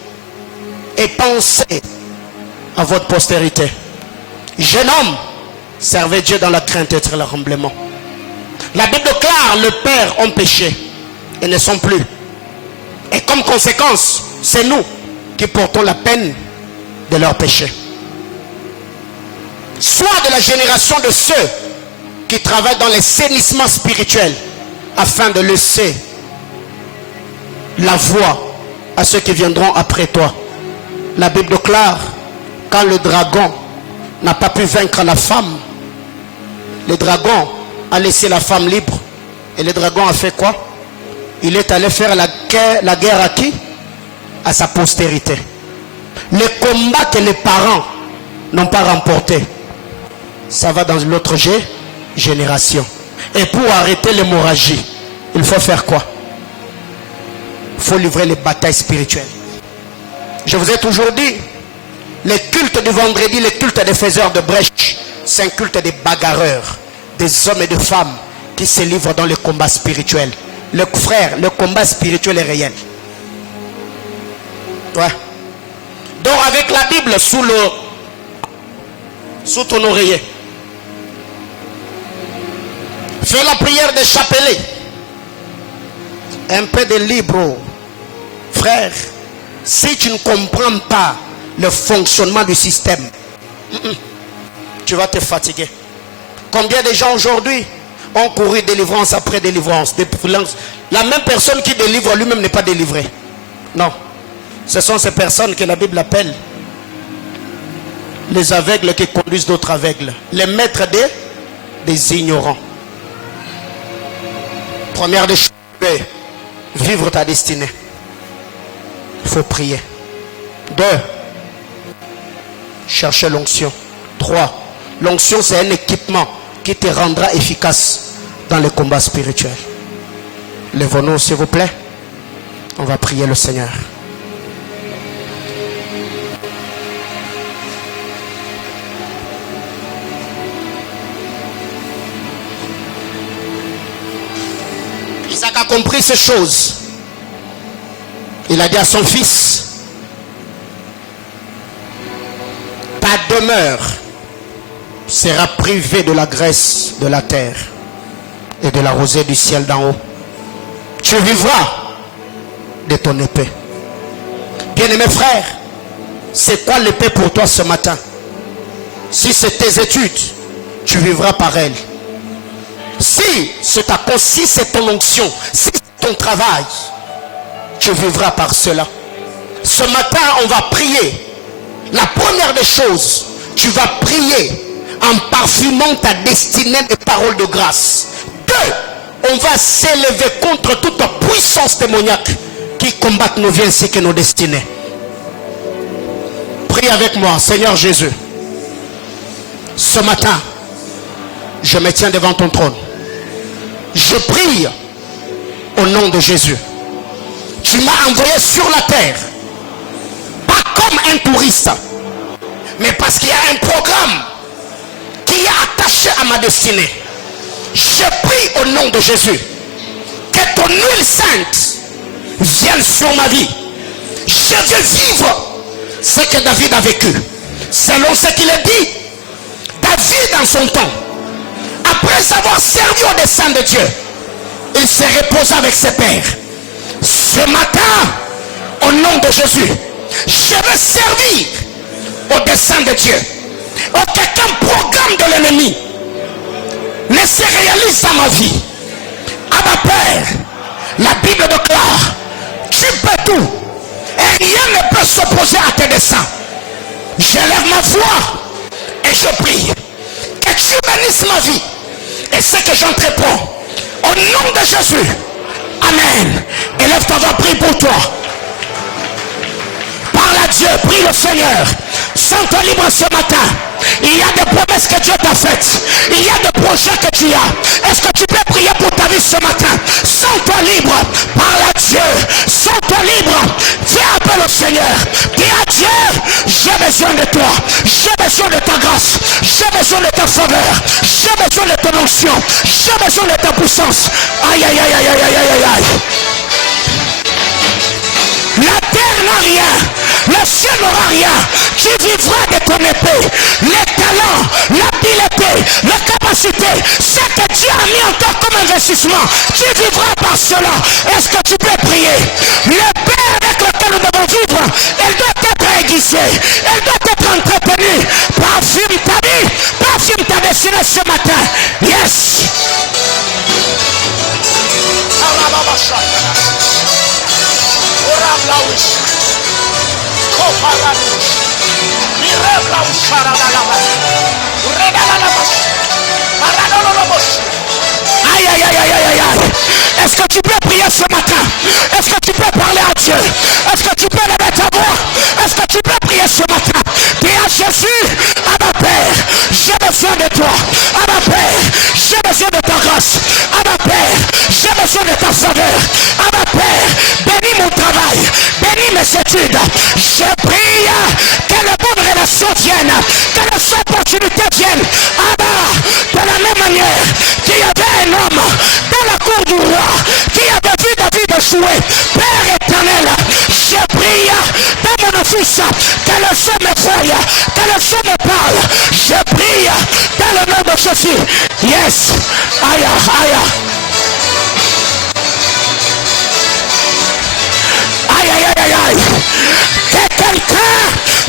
Et pensez à votre postérité. Jeune homme, servez Dieu dans la crainte et le tremblement. La Bible déclare, le Père ont péché et ne sont plus. Et comme conséquence, c'est nous qui portons la peine de leur péché. Soit de la génération de ceux qui travaillent dans les saisissements spirituels afin de laisser la voie à ceux qui viendront après toi. La Bible déclare, quand le dragon n'a pas pu vaincre la femme, le dragon a laissé la femme libre. Et le dragon a fait quoi? Il est allé faire la guerre à qui? À sa postérité. Le combat que les parents n'ont pas remporté, ça va dans l'autre génération. Et pour arrêter l'hémorragie, il faut faire quoi? Il faut livrer les batailles spirituelles. Je vous ai toujours dit, le culte du vendredi, le culte des faiseurs de brèche, c'est un culte des bagarreurs, des hommes et des femmes qui se livrent dans le combat spirituel. Le frère, le combat spirituel est réel. Ouais. Donc avec la Bible sous ton oreiller, fais la prière des chapelets. Un peu de libre, frère. Si tu ne comprends pas le fonctionnement du système, tu vas te fatiguer. Combien de gens aujourd'hui ont couru délivrance après délivrance? La même personne qui délivre lui-même n'est pas délivré. Non. Ce sont ces personnes que la Bible appelle les aveugles qui conduisent d'autres aveugles. Les maîtres des ignorants. Première des choses, vivre ta destinée. Il faut prier. 2. Chercher l'onction. 3. L'onction, c'est un équipement qui te rendra efficace dans le combat spirituel. Lèvons-nous, s'il vous plaît. On va prier le Seigneur. Isaac a compris ces choses. Il a dit à son fils, ta demeure sera privée de la graisse de la terre et de la rosée du ciel d'en haut. Tu vivras de ton épée. Bien-aimé frère, c'est quoi l'épée pour toi ce matin? Si c'est tes études, tu vivras par elles. Si c'est ton onction, si c'est ton travail, tu vivras par cela. Ce matin, on va prier. La première des choses, tu vas prier en parfumant ta destinée de paroles de grâce. 2, on va s'élever contre toute puissance démoniaque qui combattent nos vies ainsi que nos destinées. Prie avec moi, Seigneur Jésus. Ce matin, je me tiens devant ton trône. Je prie au nom de Jésus. Tu m'as envoyé sur la terre, pas comme un touriste, mais parce qu'il y a un programme qui est attaché à ma destinée. Je prie au nom de Jésus que ton huile sainte vienne sur ma vie. Je veux vivre ce que David a vécu, selon ce qu'il a dit. David, dans son temps, après avoir servi au dessein de Dieu, il s'est reposé avec ses pères. Ce matin, au nom de Jésus, je veux servir au dessein de Dieu. Aucun programme de l'ennemi ne se réalise dans ma vie. À ma Père, la Bible déclare, tu peux tout et rien ne peut s'opposer à tes desseins. Je lève ma voix et je prie que tu bénisses ma vie et ce que j'entreprends au nom de Jésus. Amen. Élève ta voix, prie pour toi. Parle à Dieu, prie le Seigneur. Sens-toi libre ce matin. Il y a des promesses que Dieu t'a faites. Il y a des projets que tu as. Est-ce que tu peux prier pour ta vie ce matin? Sens-toi libre. Parle à Dieu. Sens-toi libre. Viens appeler le Seigneur. Dis à Dieu, j'ai besoin de toi. J'ai besoin de ta grâce. J'ai besoin de ta faveur. J'ai besoin de ton onction. J'ai besoin de ta puissance. Aïe, aïe, aïe, aïe, aïe, aïe, aïe, aïe. La terre n'a rien, le ciel n'aura rien. Tu vivras de ton épée. Les talents, l'habileté, la capacité, ce que Dieu a mis en toi comme investissement, tu vivras par cela. Est-ce que tu peux prier? L'épée avec laquelle nous devons vivre, elle doit être aiguisée, elle doit être entretenue. Parfume ta vie, parfume ta destinée ce matin. Yes. Aïe, aïe, aïe, aïe, aïe, aïe. Est-ce que tu peux prier ce matin? Est-ce que tu peux parler à Dieu? Est-ce que tu peux lever ta voix? Est-ce que tu peux prier ce matin? Dis à Jésus, à ma Père, j'ai besoin de toi. À ma Père, j'ai besoin de ta grâce. À ma Père, j'ai besoin de ta faveur. À ma Père, bénis mon travail, bénis mes études. Je prie que les bonnes relations viennent, que les opportunités viennent. De la même manière qu'il y avait un homme dans la cour du roi qui avait vu David échouer. Père éternel, je prie dans mon office que le ciel me voie, que le ciel me parle. Je prie dans le nom de Jésus. Yes. Aïe, aïe. Aïe, aïe, aïe, aïe, aïe. Que quelqu'un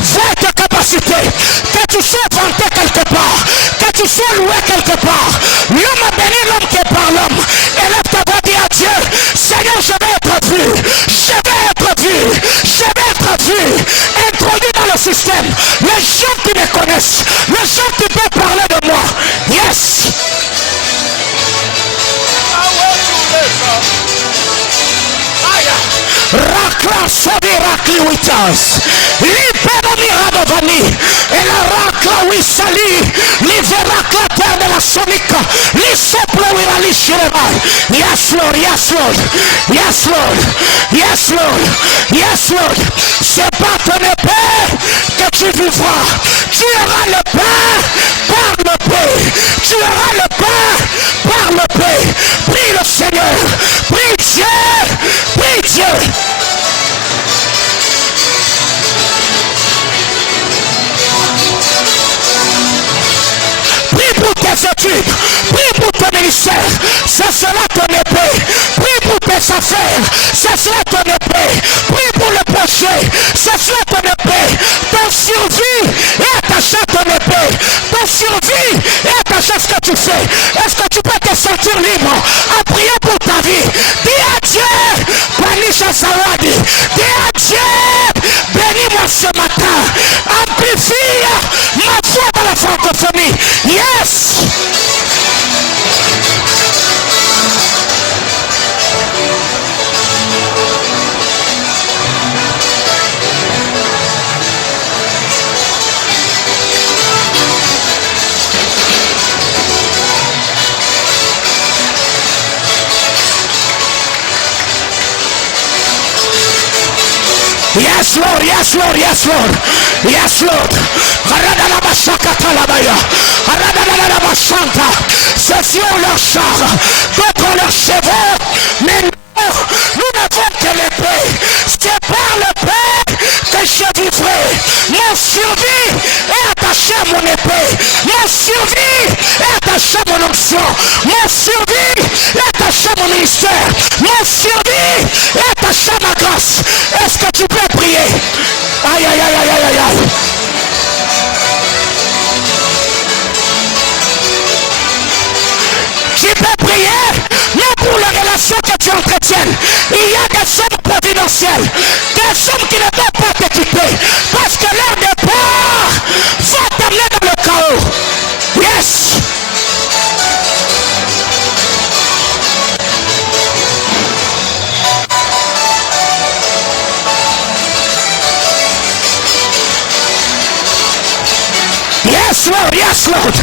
voit tes capacités, que tu sois vanté quelque part, que tu sois loué quelque part. L'homme a béni l'homme qui est par l'homme. Élève ta voix, dis à Dieu, Seigneur, je vais être vu, je vais être vu, je vais être vu, introduit dans le système. Les gens qui me connaissent, les gens qui peuvent parler de moi. Yes. Rakla sobi rakli witas. Libero miradovani. Et la rakla wisali. Liverakla terre de la sonica. Li sopra wirali shiremai. Yes Lord, yes Lord. Yes Lord. Yes Lord. Yes Lord. C'est pas ton épée que tu vivras. Tu auras le pain par le paix. Tu auras le pain par le paix. Prie le Seigneur. Prie Dieu. Prie Dieu. Prie pour tes études, prie pour ton ministère, c'est cela ton épée. Prie pour tes affaires, c'est cela ton épée. Prie pour le projet, c'est cela ton épée. Ton survie est attaché à ton épée. Ton survie est attaché à ce que tu fais. Est-ce que tu peux te sentir libre à prier pour ta vie? Dis à Dieu, Panisha Zawadi. Dis à Dieu, bénis-moi ce matin. Amplifie ma voix dans la francophonie. Yes. Yes Lord, yes Lord, yes Lord, yes Lord. Ceux-ci ont leur char, d'autres ont leurs chevaux, mais nous n'avons que l'épée. C'est par l'épée que je vivrai. Mon survie est attaché à mon épée. Mon survie est attaché à mon onction. Mon survie est attaché à mon ministère, mon survie est à ma grâce. Est-ce que tu peux prier? Aïe, aïe, aïe, aïe, aïe, aïe. Tu peux prier, mais pour les relations que tu entretiennes, il y a des hommes providentiels, des hommes qui ne peuvent pas t'équiper, parce que leur départ va t'amener dans le chaos. Yes! Yes, Lord, yes, Lord.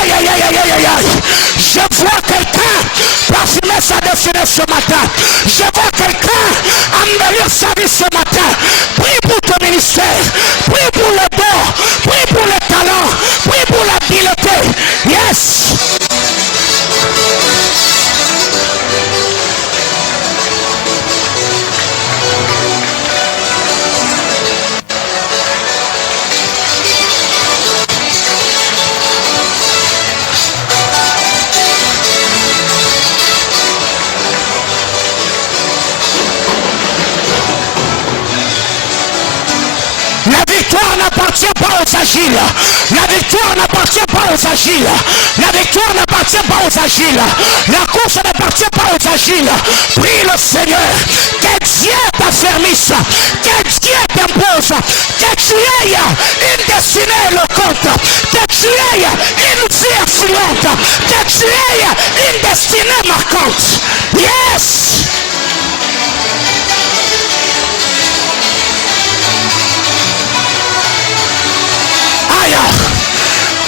Aïe, aïe, aïe, aïe, aïe, aïe. Je vois quelqu'un parfumer sa destinée ce matin. Je vois quelqu'un embellir sa vie ce matin. Prie pour ton ministère. Prie pour le don. Prie pour le talent. Prie pour l'habileté. Yes. La victoire n'appartient pas aux agiles. La victoire n'appartient pas aux agiles. La victoire n'appartient pas aux agiles. La course n'appartient pas aux agiles. Prie le Seigneur. Que Dieu t'affermisse. Que Dieu t'impose. Que tu aies une destinée éloquente. Que tu aies une vie affluente. Que tu aies une destinée marquante. Yes!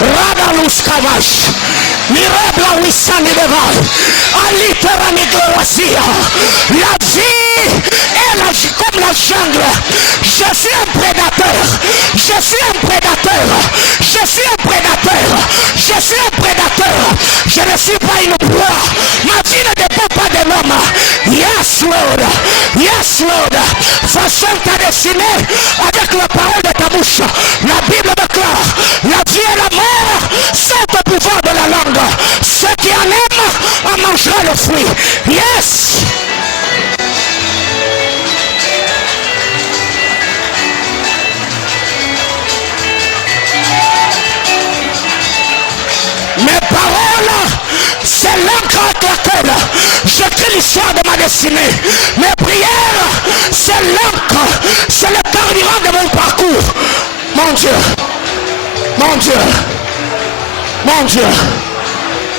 Radalus Kavash, Mirabla Wissani Deval, Aliterani Gloria. La vie est comme la jungle. Je suis un prédateur. Je suis un prédateur. Je suis un prédateur. Je suis un prédateur. Je ne suis pas une proie. Ma vie ne dépend pas de l'homme. Yes, Lord. Yes, Lord. Façonne ta destinée avec la parole de ta bouche. La Bible déclare la vie et la mort sont au pouvoir de la langue. Ceux qui en aiment en mangera le fruit. Yes. Mes paroles, c'est l'encre avec laquelle j'écris l'histoire de ma destinée. Mes prières, c'est l'encre, c'est le carburant de mon parcours. Mon Dieu, mon Dieu, mon Dieu,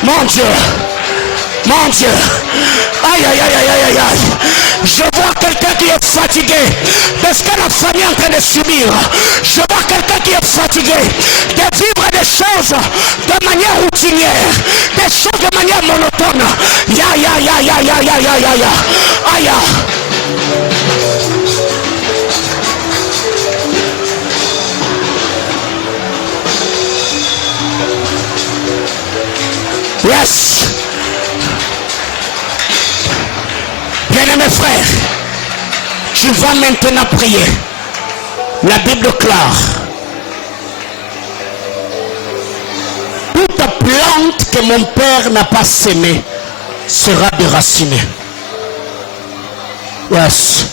mon Dieu, mon Dieu. Aïe, aïe, aïe, aïe, aïe, aïe. Je vois quelqu'un qui est fatigué de ce que la famille est en train de subir. Je vois quelqu'un qui est fatigué de vivre des choses de manière routinière, des choses de manière monotone. Ya, ya, ya, ya, ya, ya, ya, ya, ya. Aïe. Yes. Bien-aimés frères, tu vas maintenant prier. La Bible déclare: toute plante que mon père n'a pas sémée sera déracinée. Yes.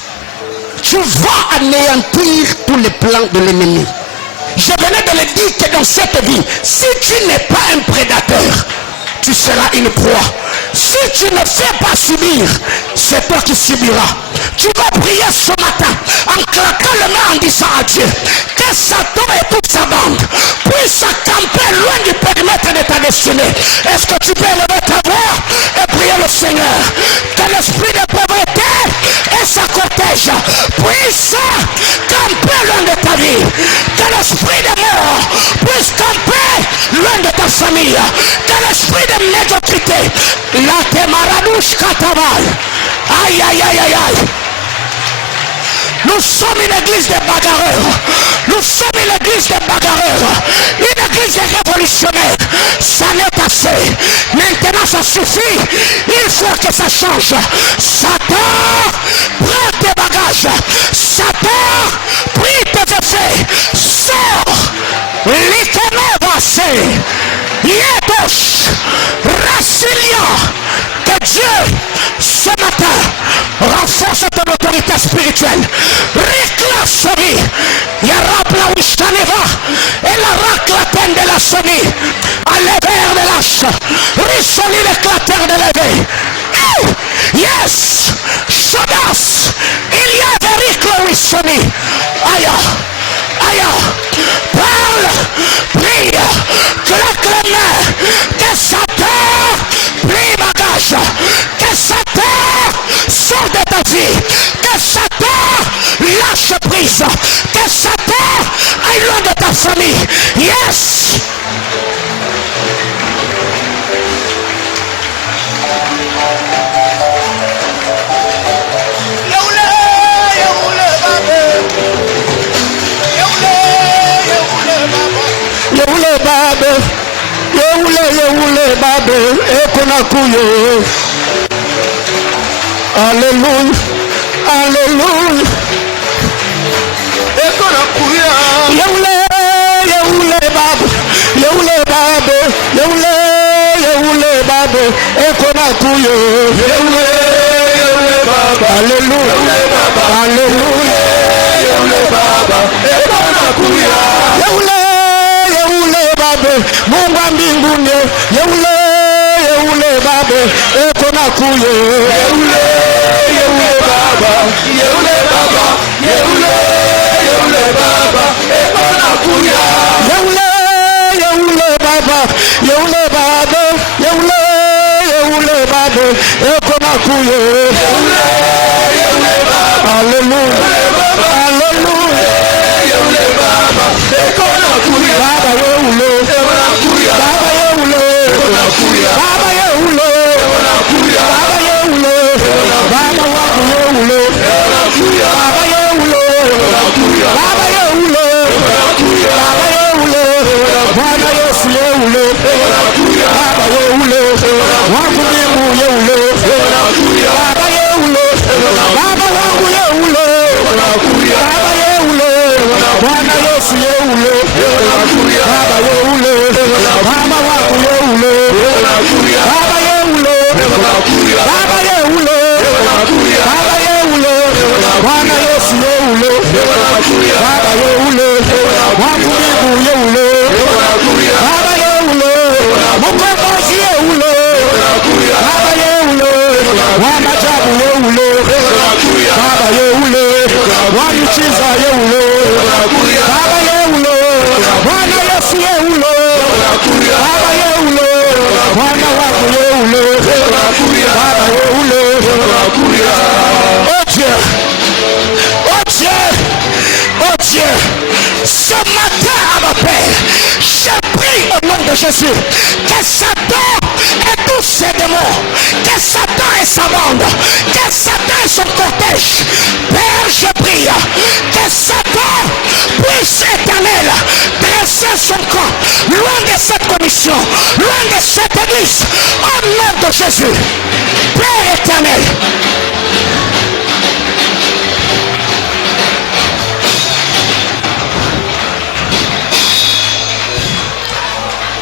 Tu vas anéantir tous les plans de l'ennemi. Je venais de le dire que dans cette vie, si tu n'es pas un prédateur, tu seras une proie. Si tu ne fais pas subir, c'est toi qui subiras. Tu vas prier ce matin en claquant les mains en disant à Dieu que Satan et toute sa bande puissent camper loin du périmètre de ta destinée. Est-ce que tu peux lever ta voix et prier le Seigneur que l'esprit de pauvreté et sa cortège puissent camper loin de ta vie, que l'esprit de mort puisse camper loin de ta famille, que l'esprit de médiocrité, la témaradouche kataval. Aïe, aïe, aïe, aïe, aïe. Nous sommes une église de bagarreurs. Nous sommes une église de bagarreurs. Une église de révolutionnaires. Ça n'est assez. Maintenant ça suffit. Il faut que ça change. Satan, prends tes bagages. Satan, prie tes effets. Sors. L'Éternel va faire. Yetos, Rassilia, que Dieu, ce matin, renforce ton autorité spirituelle. Rikla Soni, Yarapla Wishaneva, et la raclatène de la Soni, à l'éveil de l'âge, Rissoli l'éclateur de l'éveil. Yes, Shodas, il y a Rikla Wissoni, Aya. Parle, prie, claque les mains, que Satan prie bagage, que Satan sort de ta vie, que Satan lâche prise, que Satan aille loin de ta famille. Yes. Yeule babe ekonakuyo. Alléluia, alléluia. Ekonakuya. Yeule babe ekonakuyo. Yeule babe. Alléluia, alléluia. Yeule babe ekonakuya. Mungu wa mbinguni, yeule babe, ekona kuye. Yeule baba, yeule baba, yeule baba, ekona kuya. Yeule baba, yeule baba, yeule baba, ekona kuye. Yeule baba, alléluia, alléluia. Yeule baba, ekona kuya. Baba yeule. Baba yeule, Baba yeule, Baba yeule, Baba wangu yeule, Baba yeule, Baba yeule, Baba yeule, Bwana Yesu yeule, Baba yeule, wangu Mungu yeule, Baba yeule, Baba wangu yeule, Baba yeule, Bwana Yesu yeule, Baba yeule. Baba wako yeule, Baba yeule, Baba yeule, Baba yeule, Bwana Yesu yeule, Baba yeule, wangu Mungu yeule, Baba yeule, Mkombozi yeule, Baba yeule, wa maajabu yeule, Baba yeule, wa miujiza yeule, Baba yeule, Bwana Yesu yeule. Baba yeule, Bwana wako yeule, Baba yeule. Oh Dieu, oh Dieu, oh Dieu, ce matin à ma Père, je prie au nom de Jésus que Satan et tous ses démons, que Satan et sa bande, que Satan et son cortège, Père, je prie que Satan puisse, Éternel, dresser son camp loin de cette commission, loin de cette église, au nom de Jésus. Père éternel,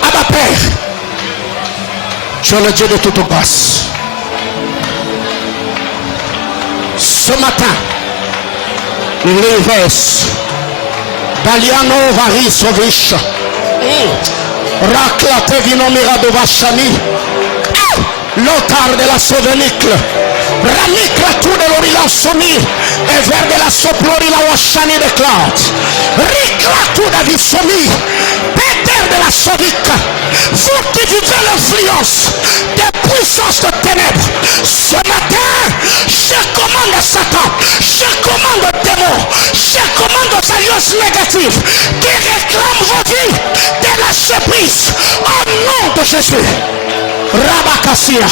Abba Père, tu es le Dieu de toute grâce. Ce matin, Leves Daliano Varisovic Raclate Vinomira de Vachani, l'autar de la Sovenicle, Ramikla tout de l'Orient Soni, et vers de la Soplori la Wachani de Cloud, Rikla tout de Somi, Peter de la Sovic, vous qui vivez l'influence des puissances de ténèbres, ce matin, je commande à Satan, je commande aux démons, je commande aux alliances négatives qui réclament vos vies de la prise au nom de Jésus. Rabakassia.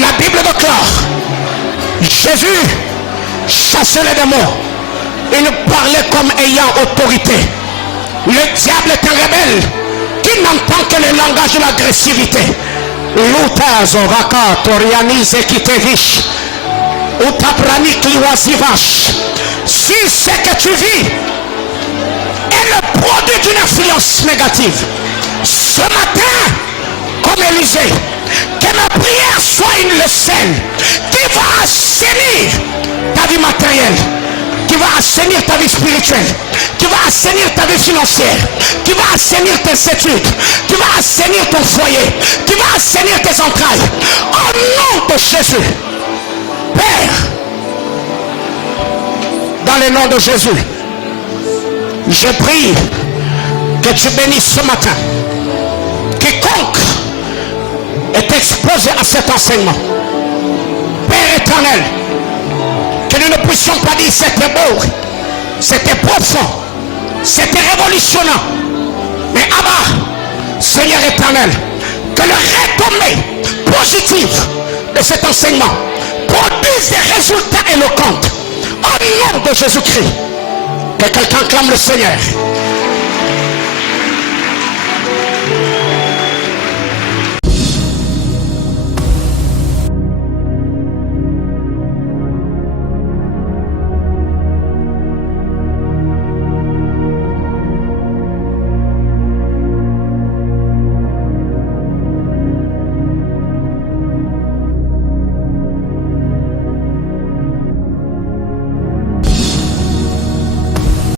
La Bible déclare, Jésus chassait les démons. Il parlait comme ayant autorité. Le diable est un rebelle qui n'entend que le langage de l'agressivité. Lutazo vaka torianize kitevich. Utaprani kliwazivash. Si c'est que tu vis, et le le produit d'une influence négative. Ce matin, comme Élisée, que ma prière soit une leçon qui va assainir ta vie matérielle, qui va assainir ta vie spirituelle, qui va assainir ta vie financière, qui va assainir tes études, qui va assainir ton foyer, qui va assainir tes entrailles. Au nom de Jésus, Père, dans le nom de Jésus, je prie que tu bénisses ce matin quiconque est exposé à cet enseignement. Père éternel, que nous ne puissions pas dire c'était beau, c'était profond, c'était révolutionnant, mais Abba, Seigneur éternel, que le retombée positif de cet enseignement produise des résultats éloquents au nom de Jésus-Christ. Que quelqu'un clame le Seigneur.